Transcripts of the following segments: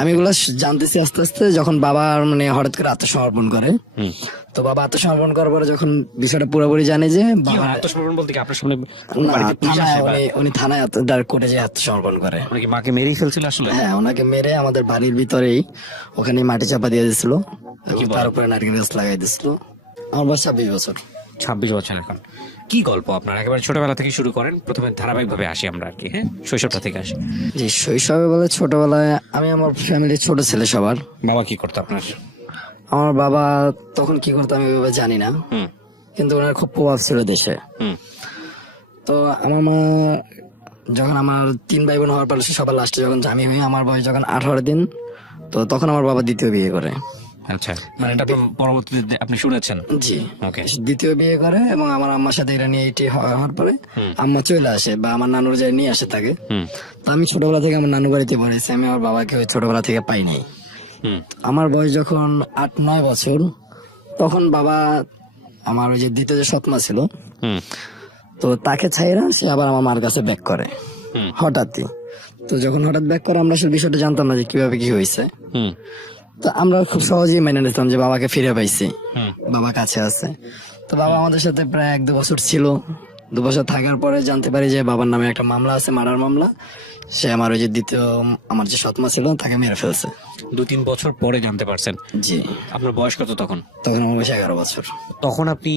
আমি এগুলো জানতেছি আস্তে আস্তে, যখন বাবা মানে হঠাৎ করে আত্মসমর্পণ করে। তো বাবা আত্মসমর্পণ করার পরে যখন বিষয়টা পুরোপুরি জানে যে বাবা আত্মসমর্পণ বলতে কি আপনার সামনে না, থানায় উনি থানায় ডাইরেক্ট কোর্টে যে আত্মসমর্পণ করে। নাকি মাকে মেরেই ফেলছিল আসলে? হ্যাঁ, ওনাকে মেরে আমাদের বাড়ির ভিতরেই ওখানে মাটি চাপা দিয়ে দিছিল এবং তার উপরে নারকেল গাছ লাগাই দিছিল। আমার বয়স 26 বছর। 26 বছর। এখন কি গল্প আপনার একেবারে ছোটবেলা থেকে শুরু করেন, প্রথমে ধারাবাহিক ভাবে আসি আমরা আর কি, হ্যাঁ শৈশবটা থেকে আসি। জি, শৈশবে বলে ছোটবেলায় আমি আমার ফ্যামিলির ছোট ছেলে সবার। বাবা কি করতো আপনার? আমার বাবা তখন কি করতো আমি ওইভাবে জানি না, কিন্তু ওনার খুব প্রভাব ছিল দেশে। তো আমার মা যখন আমার 3 ভাই বোন হওয়ার পর সবার লাস্টে যখন আমি হই, আমার বয়স যখন 18 দিন, তো তখন আমার বাবা দ্বিতীয় বিয়ে করে। আচ্ছা, মানে এটা পরবর্তীতে আপনি শুনেছেন? জি, ওকে। দ্বিতীয় বিয়ে করে এবং আমার আম্মার সাথে এটা নিয়ে এটি হওয়ার পরে আম্মা চলে আসে বা আমার নানুর যাই নিয়ে আসে তাকে। তো আমি ছোটবেলা থেকে আমার নানু বাড়িতে পড়েছি, আমি আমার বাবাকে ওই ছোটবেলা থেকে পাই নাই। আমার বয়স যখন 8-9 বছর, তখন বাবা আমার ওই যে দ্বিতীয় যে সৎমা ছিল, তো তাকে ছাইরা সে আবার আমার মার কাছে ব্যাক করে হঠাৎই। তো যখন হঠাৎ ব্যাক করে, আমরা আসলে বিষয়টা জানতাম না যে কিভাবে কি হয়েছে। তো আমরা খুব সহজেই মেনে নিতাম যে বাবাকে ফিরে পাইছি, বাবা কাছে আছে। তো বাবা আমাদের সাথে প্রায় 1-2 বছর ছিল। 2 বছর থাকার পরে জানতে পারি যে বাবার নামে একটা মামলা আছে, মার্ডার মামলা। সে আমার ওই যে দ্বিতীয় আমার যে সৎমা ছিল তাকে মেরে ফেলছে। 2-3 বছর পরে জানতে পারছেন? জি। আপনার বয়স কত তখন? তখন আমার বয়স 11 বছর। তখন আপনি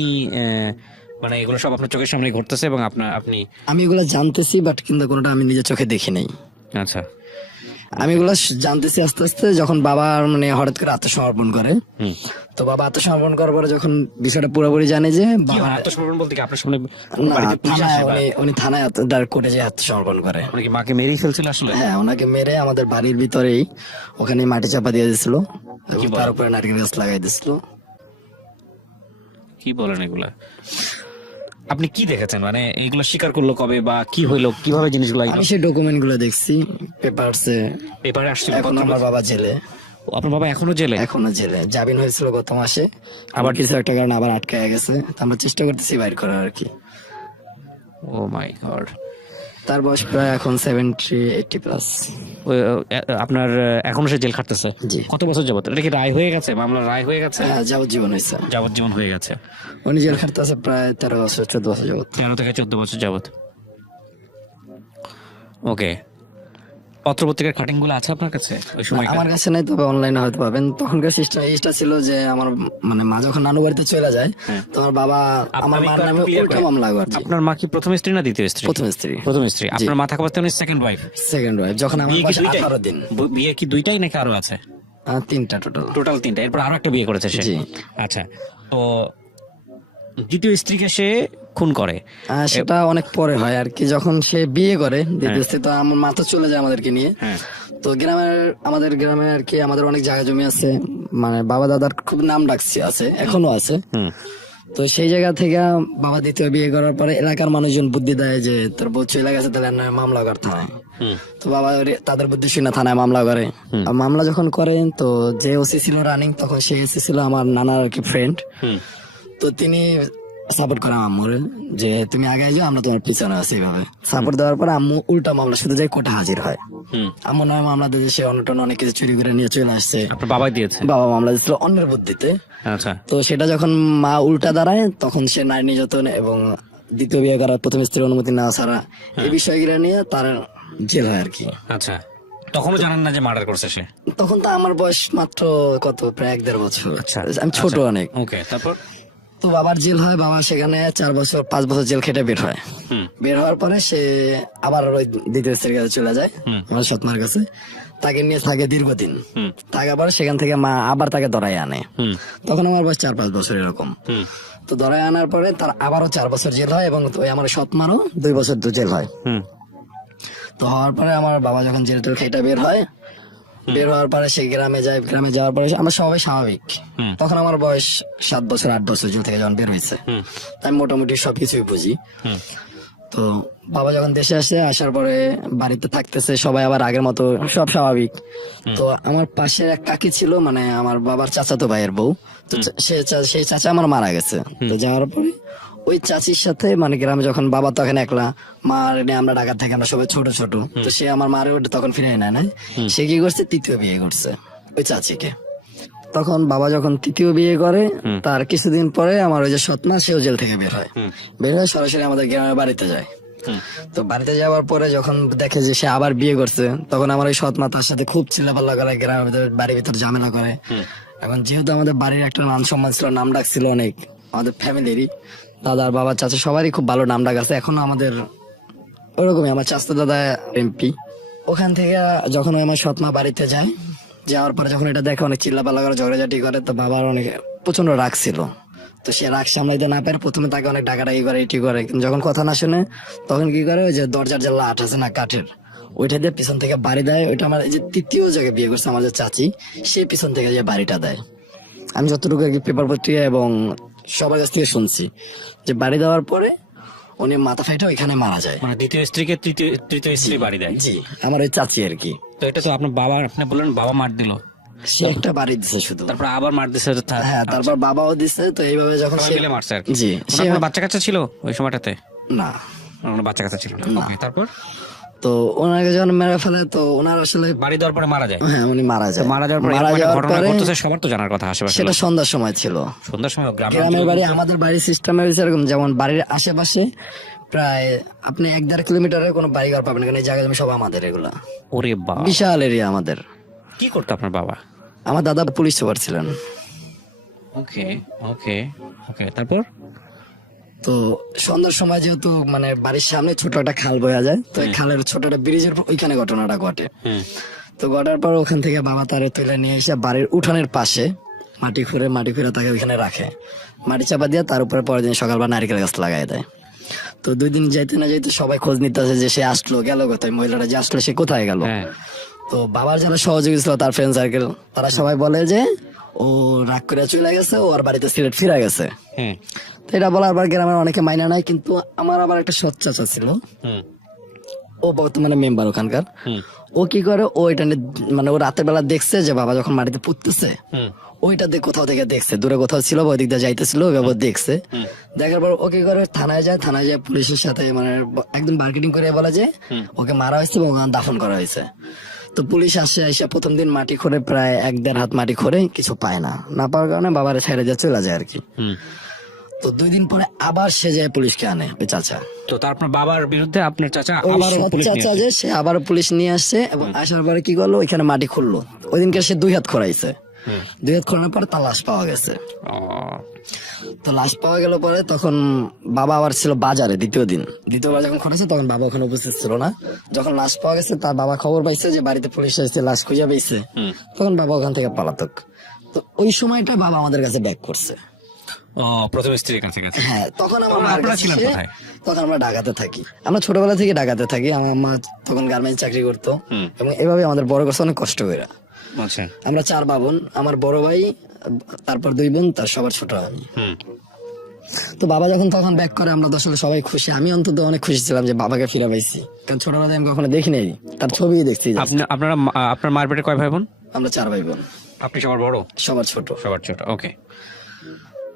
মানে এগুলো সব আপনার চোখের সামনে ঘটতেছে এবং আপনি আমি এগুলো জানতেছি, বাট কিন্তু কোনোটা আমি নিজের চোখে দেখি নাই। আচ্ছা, আমি এগুলো জানতেছি আস্তে আস্তে, যখন বাবা মানে হঠাৎ করে আত্মসমর্পণ করে। তো বাবা আত্মসমর্পণ করার পরে যখন বিষয়টা পুরোপুরি জানে যে বাবা আত্মসমর্পণ বলতে কি আপনার সামনে না, থানায় উনি থানায় ডাইরেক্ট কোর্টে যে আত্মসমর্পণ করে। নাকি মাকে মেরেই ফেলছিল আসলে? হ্যাঁ, ওনাকে মেরে আমাদের বাড়ির ভিতরেই ওখানে মাটি চাপা দিয়ে দিছিল এবং তার উপরে নারকেল গাছ লাগাই দিছিল। কি বলেন এগুলা? আপনি কি দেখেছেন, মানে এগুলো স্বীকার করলো কবে বা কি হইলো, কিভাবে জিনিসগুলো? আমি সেই ডকুমেন্ট গুলো দেখছি পেপারে আসছিল। এখন আমার বাবা জেলে। আপনার বাবা এখনো জেলে? এখনো জেলে। জামিন হয়েছিল গত মাসে, আবার কিছু একটা কারণে আবার আটকায় গেছে। আমরা চেষ্টা করতেছি বাইর করার আর কি। ও মাই গড। তার বয়স প্রায় এখন 70-80 প্লাস। আপনার এখনো সে জেল খাটতেছে? জি। কত বছর যাবত? এটা কি রায় হয়ে গেছে, মামলার রায় হয়ে গেছে? যাবজ্জীবন হয়েছে। যাবজ্জীবন হয়ে গেছে। উনি জেল খাটতেছে প্রায় 13 বছর 14 বছর যাবত। 13 থেকে 14 বছর যাবত। ওকে। পত্রপত্রিকার কাটিং গুলো আছে আপনার কাছে ওই সময়? আমার কাছে নাই, তবে অনলাইনে হয়তো পাবেন। তখনকার সিস্টেম এইটা ছিল যে আমার মানে মা যখন নানু বাড়িতে চলে যায়, তোমার বাবা আমার মার নামে উল্টো মামলা করে। আপনার মা কি প্রথম স্ত্রী না দ্বিতীয় স্ত্রী? প্রথম স্ত্রী। প্রথম স্ত্রী। আপনার মা থাকা অবস্থায় উনি সেকেন্ড ওয়াইফ? Second wife. যখন আমার বয়স 18 দিন। বিয়ে কি দুইটাই নাকি আরো আছে? 3টা টোটাল 3টা। এরপর আরো একটা বিয়ে করেছে সে? জি। আচ্ছা, তো দ্বিতীয় স্ত্রীকে সে খুন করে? সেটা অনেক পরে হয় আর কি, যখন সে বিয়ে করে দ্বিতীয় স্ত্রী। তো আমার মা তো চলে যায় আমাদেরকে নিয়ে। তো আমাদের গ্রামে আর কি আমাদের অনেক জায়গা জমি আছে, মানে বাবা দাদার খুব নাম ডাকছি আছে, এখনো আছে। তো সেই জায়গা থেকে বাবা দ্বিতীয় বিয়ে করার পরে এলাকার মানুষজন বুদ্ধি দেয় যে তোর বউ চলে গেছে, তাহলে মামলা কর থানায়। তো বাবা তাদের বুদ্ধি শুনে থানায় মামলা করে। মামলা যখন করে, তো যে ওসি ছিল রানিং, তখন সে এসি ছিল আমার নানার আর কি ফ্রেন্ড। তো তিনি সাপোর্ট করে আম্মুরে যে তুমি আগে যাও, আমরা তোমার পিছনে আছি। এইভাবে সাপোর্ট দেওয়ার পরে আম্মু উল্টা মামলা শুধু যাই কোর্টে হাজির হয়। আম্মু নয় মামলা দিয়ে সে অন্যটন অনেক কিছু চুরি করে নিয়ে চলে আসছে। আপনার বাবাই দিয়েছে? বাবা মামলা দিয়েছিল অন্যের বুদ্ধিতে। আচ্ছা। তো সেটা যখন মা উল্টা দাঁড়ায়, তখন সে নারী নির্যাতন এবং দ্বিতীয় বিয়ে করার প্রথম স্ত্রীর অনুমতি নেওয়া ছাড়া এই বিষয়গুলো নিয়ে তার জেল হয় আর কি। আচ্ছা, তখনও জানেন না যে মার্ডার করছে সে? তখন তো আমার বয়স মাত্র কত, প্রায় 1-1.5 বছর। আচ্ছা, আমি ছোট অনেক। ওকে, তারপর? তো বাবার জেল হয়, বাবা সেখানে 4-5 বছর জেল খেটে বের হয়। বের হওয়ার পরে সে আবার ওই দ্বিতীয় স্ত্রীর কাছে চলে যায়, আমার সৎমার কাছে। তাকে নিয়ে থাকে দীর্ঘদিন। থাকার পরে সেখান থেকে মা আবার তাকে ধরাই আনে। তখন আমার বয়স 4-5 বছর এরকম। তো ধরাই আনার পরে তার আবারও 4 বছর জেল হয় এবং ওই আমার সৎমারও 2 বছর জেল হয়। তো হওয়ার পরে আমার বাবা যখন জেল টেল খেটে বের হয়, বের হওয়ার পরে সে গ্রামে যায়। গ্রামে যাওয়ার পরে আমরা সবাই স্বাভাবিক। তখন আমার বয়স 7 বছর 8 বছর জেল থেকে যখন বের হয়েছে, তাই মোটামুটি সবকিছুই বুঝি। তো বাবা যখন দেশে আসার পরে বাড়িতে থাকতেছে, সবাই আবার আগের মতো সব স্বাভাবিক। তো আমার পাশের এক কাকি ছিল, মানে আমার বাবার চাচাতো ভাইয়ের বউ। তো সেই চাচা আমার মারা গেছে। তো যাওয়ার পরে ওই চাচির সাথে মানে গ্রামে যখন বাবা তখন একলা, মার নিয়ে আমরা ঢাকা থেকে আমরা সবাই ছোট ছোট, তো সে আমার মারে ওটা তখন ফিরে নেয় না, সে কি করছে তৃতীয় বিয়ে করছে ওই চাচিকে। তখন বাবা যখন তৃতীয় বিয়ে করে তার কিছুদিন পরে আমার ওই যে সৎমা সেও জেল থেকে বের হয়, বের হয়ে সরাসরি আমাদের গ্রামের বাড়িতে যায়। তো বাড়িতে যাওয়ার পরে যখন দেখে যে সে আবার বিয়ে করছে, তখন আমার ওই সৎমা তার সাথে খুব চিল্লাপাল্লা করে, গ্রামের ভিতরে বাড়ির ভিতরে ঝামেলা করে। এখন যেহেতু আমাদের বাড়ির একটা মান সম্মান ছিল, নাম ডাক ছিল অনেক, আমাদের ফ্যামিলিরই দাদার বাবা চাচা সবারই খুব ভালো নাম ডাক আছে এখনো আমাদের ওরকমই। আমার চাচা দাদা এমপি। ওখান থেকে যখন আমার সৎমা বাড়িতে যায়, যাওয়ার পরে যখন এটা দেখে অনেক চিল্লাপাল্লা করে ঝগড়াঝাটি করে, তো বাবার অনেক প্রচন্ড রাগ ছিল। তো সে রাগ সামলাইতে না পারে প্রথমে তাকে অনেক ডাকাডাকি করে, ইটি করে, কিন্তু যখন কথা না শুনে তখন কি করে, ওই যে দরজার যে লাঠ আছে না কাঠের, ওইটা দিয়ে পিছন থেকে বাড়ি দেয়। ওইটা আমার এই যে তৃতীয় জায়গায় বিয়ে করছে আমাদের চাচি, সে পিছন থেকে যে বাড়িটা দেয়। আমি যতটুকু আর কি পেপার পত্রিকা এবং সবার কাছ থেকে শুনছি যে বাড়ি দেওয়ার পরে উনি মাথা ফাইটা ওইখানে মারা যায়। মানে দ্বিতীয় স্ত্রীকে তৃতীয় স্ত্রী বাড়ি দেয়। জি, আমার ওই চাচি আর কি। তো এটা তো আপনার বাবা, আপনি বললেন বাবা মার দিল, সে একটা বাড়ি দিছে শুধু, তারপর আবার মার দিছে। হ্যাঁ তারপর বাবাও দিছে। তো এইভাবে যখন সবাই সে মিলে মারছে আর কি। জি, ওনার কোনো বাচ্চা কাচ্চা ছিল ওই সময়টাতে? না, ওনার বাচ্চা কাচ্চা ছিল না। Okay, তারপর তো ওনাকে যখন মেরে ফেলে তো ওনার আসলে বাড়ি দেওয়ার পরে মারা যায়। হ্যাঁ উনি মারা যায়। মারা যাওয়ার পরে মারা এরকম একটা যাওয়ার ঘটনা পরে ঘটতেছে, সবার তো জানার কথা আশেপাশে। সেটা সন্ধ্যার সময় ছিল। সন্ধ্যার সময় গ্রামের বাড়ি, আমাদের বাড়ির সিস্টেম হয়েছে এরকম, যেমন বাড়ির আশেপাশে প্রায় আপনি 1-1.5 কিলোমিটারের কোনো বাড়ি ঘর পাবেন, কারণ এই জায়গা জমি সব আমাদের, এগুলা ওরে বাবা, বিশাল এরিয়া আমাদের। কি করতো আপনার বাবা? আমার দাদা পুলিশ সুপার ছিলেন। ওকে ওকে ওকে, তারপর? তো সন্ধ্যার সময় যেহেতু মানে বাড়ির সামনে ছোট একটা খাল বয়া যায়, তো এই খালের ছোট একটা ব্রিজের ওইখানে ঘটনাটা ঘটে। তো ঘটার পর ওখান থেকে বাবা তারে তুলে নিয়ে এসে বাড়ির উঠানের পাশে মাটি খুঁড়ে তাকে ওইখানে রাখে, মাটি চাপা দিয়ে তার উপরে পরের দিন সকালবেলা নারকেল গাছ লাগাই দেয়। তো 2 দিন যাইতে না যাইতে সবাই খোঁজ নিতে আসে যে সে আসলো গেল কোথায়, মহিলাটা যে আসলো সে কোথায় গেল। তো বাবার যারা সহযোগী ছিল তার ফ্রেন্ড সার্কেল, তারা সবাই বলে যে ও রাগ করে চলে গেছে, ও আর বাড়িতে সিলেট ফিরে গেছে। তো এটা বলার পর গ্রামের অনেকে মাইনা নাই, কিন্তু আমার আবার একটা সৎ চাচা ছিল, ও বর্তমানে মেম্বার ওখানকার। ও কি করে, ও এটা মানে ও রাতের বেলা দেখছে যে বাবা যখন মাটিতে পুঁততেছে, ওইটা কোথাও থেকে দেখছে, দূরে কোথাও ছিল, ওই দিক দিয়ে যাইতেছিল, ওইভাবে দেখছে। দেখার পর ও কি করে, থানায় যায় পুলিশের সাথে মানে একদম মার্কেটিং করে বলে যে ওকে মারা হয়েছে এবং ওখানে দাফন করা হয়েছে। তো পুলিশ আসে, এসে প্রথম দিন মাটি খোঁড়ে, প্রায় 1-1.5 হাত মাটি খোঁড়ে, কিছু পায় না পাওয়ার কারণে বাবার ছেড়ে দিয়ে চলে যায় আর কি। তো 2 দিন পরে আবার সে যায় পুলিশকে আনে, ওই চাচা। তো তারপর বাবার বিরুদ্ধে আপনার চাচা ওই আবার সৎ চাচা যে সে আবার পুলিশ নিয়ে আসছে, এবং আসার পরে কি করলো, ওইখানে মাটি খুললো। ওই দিনকে সে 2 হাত খোঁড়াইছে, 2 হাত খোঁড়ানোর পরে তার লাশ পাওয়া গেছে। তো লাশ পাওয়া গেল পরে তখন বাবা আবার ছিল বাজারে দ্বিতীয়বার যখন খোঁড়াছে, তখন বাবা ওখানে উপস্থিত ছিল না। যখন লাশ পাওয়া গেছে, তার বাবা খবর পাইছে যে বাড়িতে পুলিশ এসেছে, লাশ খুঁজে পেয়েছে, তখন বাবা ওখান থেকে পলাতক। তো ওই সময়টা বাবা আমাদের কাছে ব্যাক করছে। প্রথম স্ত্রীর কাছে গেছে। হ্যাঁ, তখন আপনারা ছিলেন কোথায়? তখন আমরা ঢাকাতে থাকি, আমরা ছোটবেলা থেকে ঢাকাতে থাকি। আমার মা তখন গার্মেন্টস চাকরি করতো, এবং এভাবে আমাদের বড় করছে অনেক কষ্ট করে। আচ্ছা, আমরা 4 বোন, আমার বড় ভাই, তারপর 2 বোন, তার সবার ছোট আমি। তো বাবা যখন তখন ব্যাক করে, আমরা তো আসলে সবাই খুশি, আমি অন্তত অনেক খুশি ছিলাম যে বাবাকে ফিরে পাইছি, কারণ ছোটবেলায় আমি কখনো দেখি নাই, তার ছবি দেখছি। আপনারা আপনার মার পেটে কয় ভাই বোন? আমরা 4 ভাই বোন। আপনি সবার বড়? সবার ছোট। সবার ছোট, ওকে।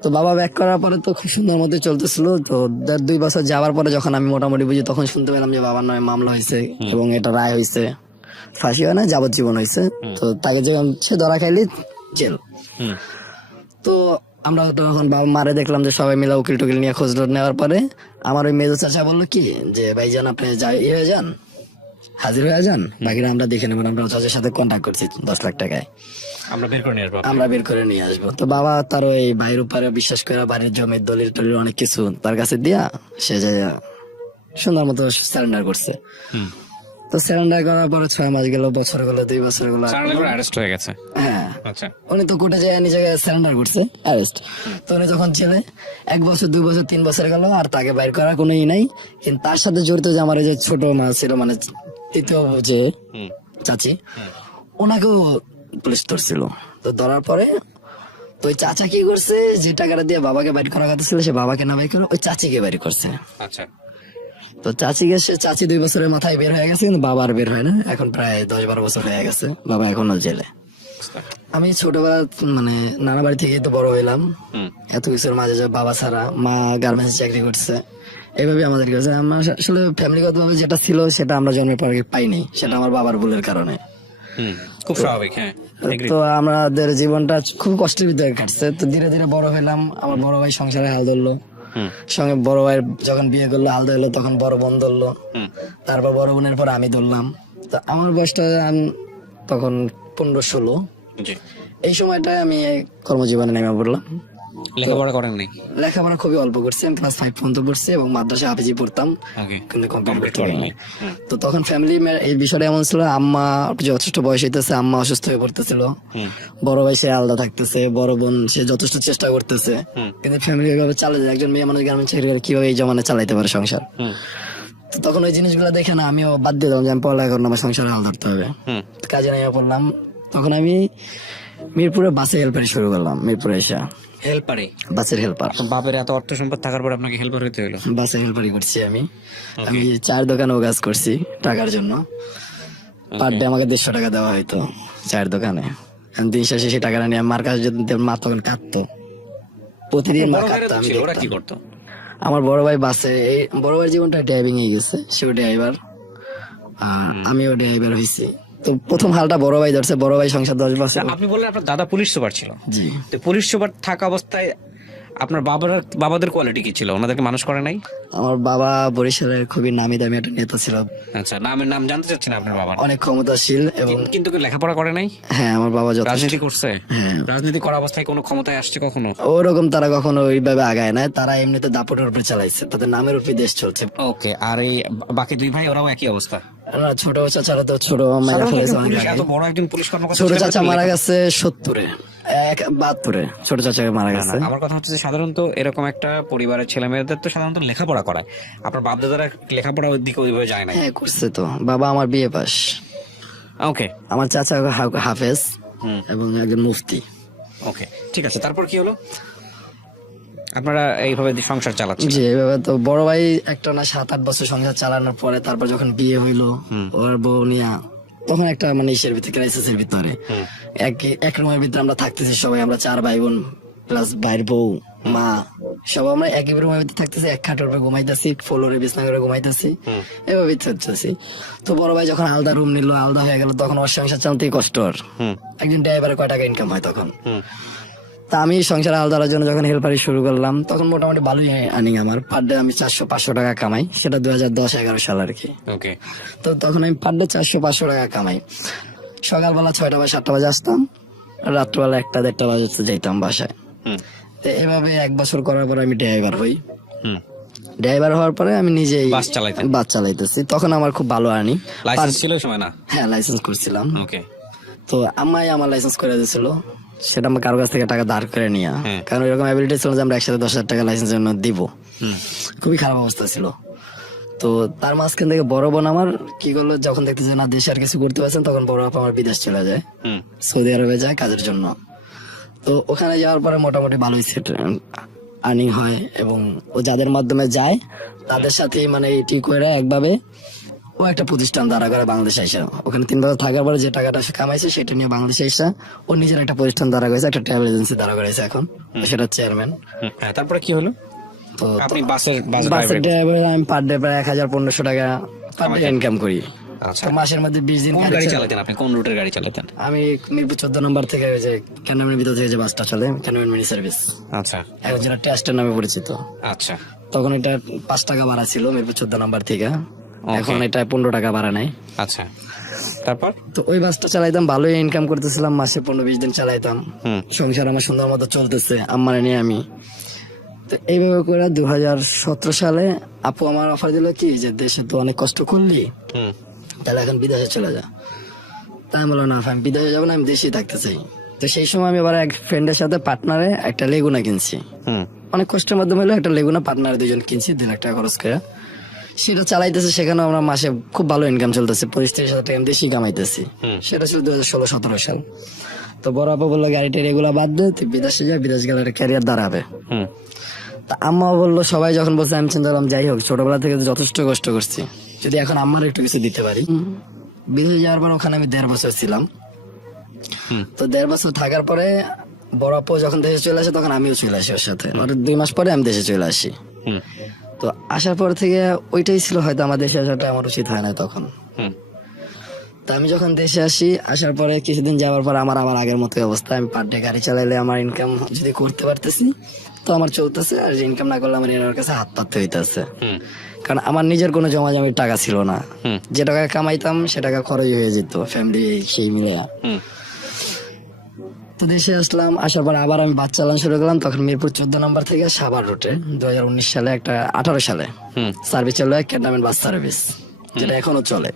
তো বাবা ব্যাক করার পরে তো খুব সুন্দর মতো চলতেছিল। তো 2 বছর যাওয়ার পরে যখন আমি মোটামুটি বুঝি, তখন শুনতে পেলাম যে বাবার নামে মামলা হয়েছে এবং এটা রায় হয়েছে, ফাঁসি হয় না, যাবজ্জীবন হয়েছে। তো তাকে যে সে ধরা খাইলি জেল। তো আমরা তখন বাবা মারে দেখলাম যে সবাই মিলে উকিল টুকিল নিয়ে খোঁজ নেওয়ার পরে আমার ওই মেজো চাচা বললো কি যে ভাইজান আপনি হয়ে যান, হাজির হয়ে যান, বাকিরা আমরা দেখে নেবো। আমরা চাচার সাথে কন্ট্যাক্ট করছি 10 লাখ টাকায় আমরা বের করে নিয়ে আসবো। তো বাবা তার ওই ভাইয়ের উপরে বিশ্বাস করে বাড়ির জমির দলিল টলিল অনেক কিছু তার কাছে দিয়া সে যায় সুন্দর মতো সারেন্ডার করছে। তো সারেন্ডার করার পরে 6 মাস গেল, বছর গেল, 2 বছর গেল, অ্যারেস্ট হয়ে গেছে। হ্যাঁ, আচ্ছা, উনি তো কোর্টে যায় নিজে সারেন্ডার করছে, অ্যারেস্ট। তো উনি যখন ছেলে 1 বছর 2 বছর 3 বছর গেল, আর তাকে বাইর করার কোনো নাই। কিন্তু তার সাথে জড়িত যে আমার এই যে ছোট মা ছিল, মানে তৃতীয় যে চাচি, ওনাকেও পুলিশ ধরছিল। তো ধরার পরে তো ওই চাচা কি করছে, যে টাকাটা দিয়ে বাবাকে বাইর করার কথা ছিল, সে বাবাকে না বাইর করে ওই চাচিকে বাইর করছে। আচ্ছা, তো চাচি 2 বছরের মাথায় বের হয়ে গেছে, কিন্তু বাবা আর বের হয় না। এখন প্রায় 10-12 বছর হয়ে গেছে, বাবা এখনো জেলে। অবস্থা? আমি ছোটবেলা মানে নানা বাড়ি থেকে তো বড় হইলাম, হুম এত কিছুর মাঝে যে বাবা ছাড়া, মা গার্মেন্টস চাকরি করছে, এইভাবে আমাদের কাছে আমার আসলে ফ্যামিলিগত ভাবে যেটা ছিল সেটা আমরা জন্মের পর আগে পাইনি, সেটা আমার বাবার ভুলের কারণে। হুম, খুব স্বাভাবিক। হ্যাঁ, agree। তো আমাদের জীবনটা খুব কষ্টের ভিতরে কাটছে। তো ধীরে ধীরে বড় হইলাম, আমার বড় ভাই সংসারে হাল ধরলো, হুম সঙ্গে বড় ভাইয়ের যখন বিয়ে করলো হাল ধরলো, তখন বড় বোন ধরলো, হুম তারপর বড় বোনের পর আমি ধরলাম। তো আমার বয়সটা তখন 15-16, জি। এই সময়টায় আমি এই কর্মজীবনে নেমে পড়লাম। লেখাপড়া করেন নাই? লেখাপড়া খুবই অল্প করছি, আমি ক্লাস 5 পর্যন্ত পড়ছি এবং মাদ্রাসা হাফিজি পড়তাম, ওকে, কিন্তু কমপ্লিট কমপ্লিট করতে করেন পারিনি। নাই। তো তখন ফ্যামিলি এই বিষয়টা এমন ছিল, আম্মা যথেষ্ট বয়স হইতেছে, আম্মা অসুস্থ হয়ে পড়তেছিল, বড় ভাই সে আলাদা থাকতেছে, বড় বোন সে যথেষ্ট চেষ্টা করতেছে, কিন্তু ফ্যামিলি এইভাবে চালে যায়। একজন মেয়ে মানুষ গার্মেন্টস চাকরি করে কিভাবে এই জমানে চালাইতে পারে সংসার? তো তখন ওই জিনিসগুলো দেখে না আমিও বাদ দিয়ে দিলাম যে আমি পড়ালেখা করলাম, আমার সংসারে হাল ধরতে হবে। তো কাজে নেমে পড়লাম। তখন আমি মিরপুরে বাসে হেল্পারি শুরু করলাম, মিরপুরে এসে হেল্পারে? বাসের হেল্পার। বাপের এত অর্থ সম্পদ থাকার পর আপনাকে হেল্পার হতে হলো? বাসে হেল্পারি করছি আমি। আমি চায়ের দোকানেও কাজ করছি টাকার জন্য। পার ডে আমাকে 150 টাকা দেওয়া হইতো চায়ের দোকানে। দিন শেষে সেই টাকাটা নিয়ে মার কাছে যেতে, মা তখন কাঁদতো, প্রতিদিন মা বড় ভাইরা কাঁদতো, তো আমি ছিল, ওরা কি দেখতাম। করতো? আমার বড় ভাই বাসে, এই বড় ভাইয়ের জীবনটা ড্রাইভিং এ গেছে, সেও ড্রাইভার, আর আমিও ড্রাইভার হয়েছি। তো প্রথম হালটা বড় ভাই ধরছে, বড় ভাই সংসার 10 বছর। আপনি বললেন আপনার দাদা পুলিশ সুপার ছিল। জি, তো পুলিশ সুপার থাকা অবস্থায় আপনার বাবাদের কোয়ালিটি কি ছিল? ওনাদেরকে মানুষ করে নাই? আমার বাবা বরিশালের খুবই নামি দামি একটা নেতা ছিল, আচ্ছা, নাম জানতে চাচ্ছেন আপনার বাবা? অনেক ক্ষমতাশীল, এবং কিন্তু কি লেখাপড়া করে নাই? হ্যাঁ আমার বাবা যথেষ্ট রাজনীতি করছে? রাজনীতি করা অবস্থায় কোনো ক্ষমতায় আসছে কখনো? ওরকম তারা কখনো ওইভাবে আগায় না, তারা এমনিতে দাপটের উপরে চালাইছে, তাদের নামের উপরে দেশ চলছে। ওকে, আর এই বাকি দুই ভাই ওরাও একই অবস্থা? না, ছোট চাচারা তো ছোট মারা ফেলেছে অনেক আগে। এত বড় একজন পুলিশ কর্মকর্তা ছোট ছিলেন চাচা বলে মারা গেছে 70-এ, 72-এ ছোট চাচাকে মারা গেছে। আমার কথা হচ্ছে যে সাধারণত এরকম একটা পরিবারের ছেলে মেয়েদের তো সাধারণত লেখাপড়া করায়, আপনার বাপ দাদারা লেখাপড়া ওই দিকে ওইভাবে যায় না? হ্যাঁ করছে তো, বাবা আমার বিয়ে পাস, ওকে আমার চাচা হাফেজ এবং একজন মুফতি। ওকে, ঠিক আছে, তারপর কি হলো? আপনারা এইভাবে সংসার চালাচ্ছেন? জি, এভাবে তো বড় ভাই একটা না 7-8 বছর সংসার চালানোর পরে তারপর যখন বিয়ে হইলো ওর বউ নিয়া, তখন একটা মানে ইসের ভিতরে, ক্রাইসিসের ভিতরে, এক রুমের ভিতরে আমরা থাকতেছি সবাই, আমরা 4 ভাই বোন প্লাস ভাইয়ের বউ, মা, সব আমরা একই রুমের ভিতরে থাকতেছি, এক খাটের উপরে ঘুমাইতেছি, ফ্লোরে বিছনা করে ঘুমাইতেছি, এভাবে চলতেছি। তো বড় ভাই যখন আলাদা রুম নিল, আলাদা হয়ে গেল, তখন ওর সংসার চালাতেই কষ্ট। ওর একজন ড্রাইভারের কয় টাকা ইনকাম হয় তখন? তা আমি সংসার আলাদার জন্য যখন হেল্পারি শুরু করলাম, তখন মোটামুটি ভালোই আর্নিং আমার, পার ডে আমি 400-500 টাকা কামাই, সেটা 2010-11 সাল আর কি। ওকে, তো তখন আমি পার ডে 400-500 টাকা কামাই। সকালবেলা 6টা বা 7টা বাজে আসতাম, রাত্রবেলা 1টা-1:30 বাজে যাইতাম বাসায়। তো এভাবে 1 বছর করার পর আমি ড্রাইভার হই। ড্রাইভার হওয়ার পরে আমি নিজেই বাস চালাইতেন? বাস চালাইতেছি, তখন আমার খুব ভালো আর্নিং। লাইসেন্স ছিল ওই সময় না? হ্যাঁ লাইসেন্স করছিলাম। ওকে, তো আম্মাই আমার লাইসেন্স করে দিয়েছিল, সেটা আমার কারো কাছ থেকে টাকা ধার করে নিয়ে, কারণ এরকম অ্যাবিলিটি ছিল যে আমরা একসাথে 10,000 টাকা লাইসেন্সের জন্য দিব। খুবই খারাপ অবস্থা ছিল। তো তার মাঝখান থেকে বড় বোন আমার কি করলো, যখন দেখতেছে না দেশে আর কিছু করতে পারছেন, তখন বড় আপা আমার বিদেশ চলে যায়, সৌদি আরবে যায় কাজের জন্য। তো ওখানে যাওয়ার পরে মোটামুটি ভালোই সেট আর্নিং হয়, এবং ও যাদের মাধ্যমে যায় তাদের সাথে মানে ঠিক করে একভাবে ও একটা প্রতিষ্ঠান দাঁড়া করে বাংলাদেশে এসে, ওখানে 3 বছর থাকার পরে যে টাকাটা সে কামাইছে সেটা নিয়ে বাংলাদেশে এসে ও নিজের একটা প্রতিষ্ঠান দাঁড়া করেছে, একটা ট্রাভেল এজেন্সি দাঁড়া করেছে এখন, সেটা চেয়ারম্যান। হ্যাঁ, তারপরে কি হলো? তো আপনি বাসের বাসের ড্রাইভার আমি পার ডে প্রায় 1,000-1,500 টাকা পার ডে ইনকাম করি। আচ্ছা, তো মাসের মধ্যে 20 দিন কোন গাড়ি গাড়ি চালাই। চালাতেন আপনি? কোন রুটের গাড়ি চালাতেন? আমি মিরপুর 14 নম্বর থেকে ওই যে ক্যান্টনমেন্ট ভিতর থেকে যে বাসটা চলে, ক্যান্টনমেন্ট মিনি সার্ভিস, আচ্ছা এখন যেটা টেস্টের নামে পরিচিত। আচ্ছা, তখন এটা 5 টাকা ভাড়া ছিল মিরপুর 14 নম্বর থেকে, এখন এটা 15 টাকা ভাড়া নেয়। আচ্ছা, তারপর? তো ওই বাসটা চালাইতাম, ভালোই ইনকাম করতেছিলাম, মাসে 15-20 দিন চালাইতাম, সংসার আমার সুন্দর মতো চলতেছে আম্মারে নিয়ে আমি। তো এইভাবে করে 2017 সালে আপু আমার অফার দিল কি যে দেশে তো অনেক কষ্ট করলি, তাহলে এখন বিদেশে চলে যা। তাই আমি বললাম না আমি বিদেশে যাবো না, আমি দেশেই থাকতে চাই। তো সেই সময় আমি আবার এক ফ্রেন্ডের সাথে পার্টনারে একটা লেগুনা কিনছি, অনেক কষ্টের মাধ্যমে হলো একটা লেগুনা, পার্টনারে 2 জন কিনছি 2 লাখ টাকা খরচ করে, সেটা চালাইতেছে। সেখানে আমরা মাসে খুব ভালো ইনকাম চলতেছে, 25-30 হাজার টাকা দেশি কামাইতেছি। সেটা ছিল 2016-17 সাল। তো বড় আপা বললো গাড়িটা এগুলা বাদ দে, তুই বিদেশে যা, বিদেশ গেলে একটা ক্যারিয়ার দাঁড়াবে। তা আম্মা বললো, সবাই যখন বলছে আমি চিন্তা করলাম যাই হোক ছোটবেলা থেকে তো যথেষ্ট কষ্ট করছি, যদি এখন আম্মার একটু কিছু দিতে পারি। বিদেশে যাওয়ার পর ওখানে আমি 1.5 বছর ছিলাম। তো 1.5 বছর থাকার পরে বড় আপু যখন দেশে চলে আসে তখন আমিও চলে আসি ওর সাথে। ওর 2 মাস পরে আমি দেশে চলে আসি। তো আসার পর থেকে ওইটাই ছিল হয়তো আমার দেশে আসাটা আমার উচিত হয় না তখন। তো আমি যখন দেশে আসি, আসার পরে কিছুদিন যাওয়ার পর আমার আবার আগের মতো অবস্থা। আমি পার ডে গাড়ি চালাইলে আমার ইনকাম যদি করতে পারতেছি তো আমার চলতেছে, আর ইনকাম না করলে আমার এনার কাছে হাত পাততে হইতেছে। কারণ আমার নিজের কোনো জমাজমির টাকা ছিল না। যে টাকা কামাইতাম সে টাকা খরচ হয়ে যেত ফ্যামিলি সেই মিলে। তো দেশে আসলাম, আসার পর আবার আমি বাস চালানো শুরু করলাম। তখন মিরপুর 14 নম্বর থেকে সাভার রুটে 2019 সালে 18 সালে সার্ভিস চালু হয়, ক্যান্টনমেন্ট বাস সার্ভিস, যেটা এখনো চলে।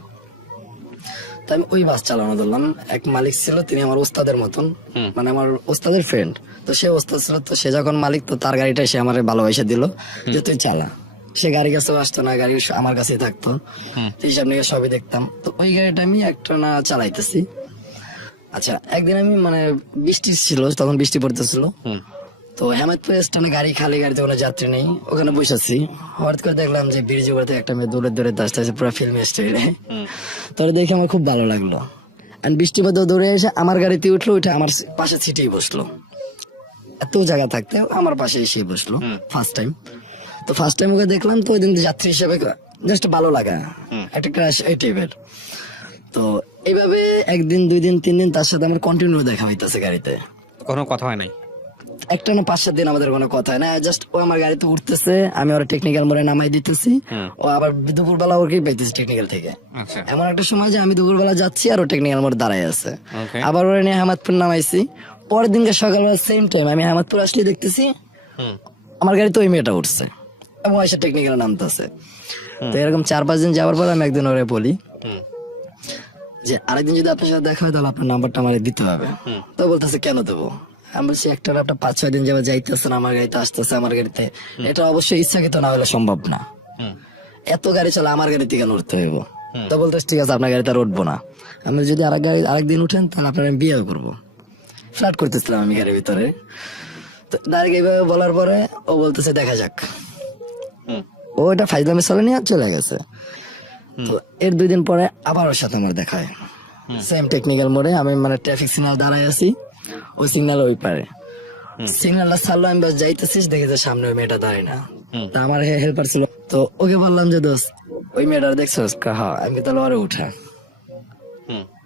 তো আমি ওই বাস চালানো ধরলাম। এক মালিক ছিল, তিনি আমার ওস্তাদের মতন, মানে আমার ওস্তাদের ফ্রেন্ড। তো সে ওস্তাদ ছিল, তো সে যখন মালিক, তো তার গাড়িটা সে আমার ভালোবাসা দিল যে তুই চালা। সে গাড়ি কাছেও আসতো না, গাড়ি আমার কাছেই থাকতো। হিসাব নিয়ে সবই দেখতাম। তো ওই গাড়িটা আমি একটা না চালাইতেছি। আচ্ছা, একদিন আমি মানে বৃষ্টি ছিল, তখন বৃষ্টি পড়তেছিল। তো হেমায়তপুর স্টেশনে গাড়ি খালি, গাড়িতে কোনো যাত্রী নেই, ওখানে বসেছি। হঠাৎ করে দেখলাম যে ব্রিজ উপর থেকে একটা মেয়ে দৌড়ে দৌড়ে আসতেছে পুরো ফিল্ম স্টাইলে। তো দেখে আমার খুব ভালো লাগলো। এন্ড বৃষ্টির মধ্যে দৌড়ে এসে আমার গাড়িতে উঠলো, উঠে আমার পাশে সিটেই বসলো। এত জায়গা থাকতে আমার পাশে এসে বসলো ফার্স্ট টাইম। তো ফার্স্ট টাইম ওকে দেখলাম, তো ওই দিন যাত্রী হিসেবে জাস্ট ভালো লাগা, একটা ক্রাশ এই টাইপের। তো এইভাবে 1 দিন 2 দিন 3 দিন তার সাথে আমার কন্টিনিউ দেখা হইতেছে গাড়িতে। কোনো কথা হয় নাই? একটা না 5-7 দিন আমাদের কোনো কথা হয় না। জাস্ট ও আমার গাড়িতে উঠতেছে, আমি ওর টেকনিক্যাল মোড়ে নামাই দিতেছি, ও আবার দুপুরবেলা ওকেই পাইতেছি টেকনিক্যাল থেকে। এমন একটা সময় যে আমি দুপুরবেলা যাচ্ছি আর ও টেকনিক্যাল মোড়ে দাঁড়ায় আছে। আবার ওরা নিয়ে হেমায়তপুর নামাইছি। পরের দিনকে সকালবেলা সেম টাইম আমি হেমায়তপুর আসলে দেখতেছি আমার গাড়িতে ওই মেয়েটা উঠছে এবং এসে টেকনিক্যাল নামতেছে। তো এরকম 4-5 দিন যাওয়ার পর আমি একদিন ওরে বলি যে আরেকদিন যদি আপনার সাথে দেখা হয় তাহলে আপনার নাম্বারটা আমার দিতে হবে। তো বলতেছে কেন দেবো? আমি বলছি একটা আপনার 5-6 দিন যাবে যাইতেছেন আমার গাড়িতে, আসতেছে আমার গাড়িতে, এটা অবশ্যই ইচ্ছাকৃত না হলে সম্ভব না। এত গাড়ি চলে, আমার গাড়িতে কেন উঠতে হইব? তো বলতেছে ঠিক আছে আপনার গাড়িতে আর উঠবো না। আমি যদি আরেকদিন উঠেন তাহলে আপনার আমি বিয়ে করবো। ফ্ল্যাট করতেছিলাম আমি গাড়ির ভিতরে। তো ডাইরেক্ট এইভাবে বলার পরে ও বলতেছে দেখা যাক। ও এটা ফাইজলামি চলে নিয়ে চলে গেছে। তো এর 2 দিন পরে আবার ওর সাথে আমার দেখা হয় সেম টেকনিক্যাল মোড়ে। আমি মানে ট্রাফিক সিগন্যাল দাঁড়ায় আছি, ওই সিগন্যাল ওই পারে। সিগন্যালটা ছাড়লো, আমি বাস যাইতেছিস, দেখি যে সামনে ওই মেয়েটা দাঁড়ায় না। তা আমার হেল্পার ছিল, তো ওকে বললাম যে দোস্ত ওই মেয়েটা দেখছোস? হ্যাঁ। আমি তাহলে ওরে উঠা,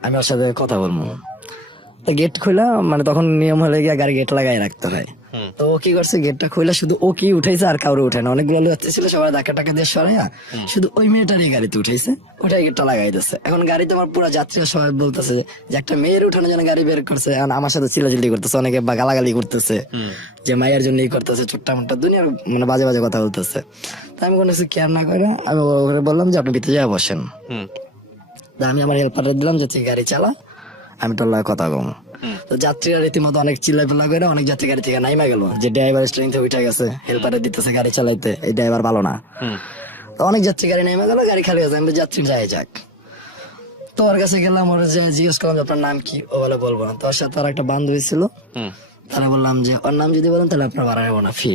আমি ওর সাথে কথা বলবো। গেট খুলা, মানে তখন নিয়ম হলে গিয়ে গাড়ি গেট লাগাই রাখতে হয়। তো ও কি করছে, গেটটা খুলে শুধু ও কি উঠাইছে আর কাউরে উঠে না। অনেকগুলো লোক ছিল, সবাই ধাক্কা টাকা দিয়ে সরাই না, শুধু ওই মেয়েটারই গাড়িতে উঠাইছে, ওটাই গেটটা লাগাই দিচ্ছে। এখন গাড়িতে আমার পুরো যাত্রীরা সবাই বলতেছে যে একটা মেয়ের উঠানোর জন্য গাড়ি বের করছে, আর আমার সাথে চিল্লাচিল্লি করতেছে, অনেকে বা গালাগালি করতেছে যে মায়ের জন্য ই করতেছে, ছোট্টা মোট্টা দুনিয়ার মানে বাজে বাজে কথা বলতেছে। তো আমি কোনো কিছু কেয়ার না করে আমি ওখানে বললাম যে আপনি ভিতরে যাওয়া বসেন। আমি আমার হেল্পারটা দিলাম যে তুই গাড়ি চালা, আমি তোর লগে কথা কম। তো যাত্রীরা রীতিমতো অনেক চিল্লাপিল্লা করে, অনেক যাত্রী গাড়ি থেকে নাইমা গেল, যে ড্রাইভার স্টিয়ারিং থেকে উঠে গেছে, হেল্পারে দিতেছে গাড়ি চালাইতে, এই ড্রাইভার ভালো না। তো অনেক যাত্রী গাড়ি নাইমা গেল, গাড়ি খালি হয়ে যায়, আমি যাত্রী যাই যাক। তো ওর কাছে গেলাম, ওর যে জিজ্ঞেস করলাম যে আপনার নাম কি? ও বলে বলবো না। তো ওর সাথে আর একটা বান্ধবী ছিল, তারা বললাম যে ওর নাম যদি বলেন তাহলে আপনার ভাড়া নেবো না, ফ্রি।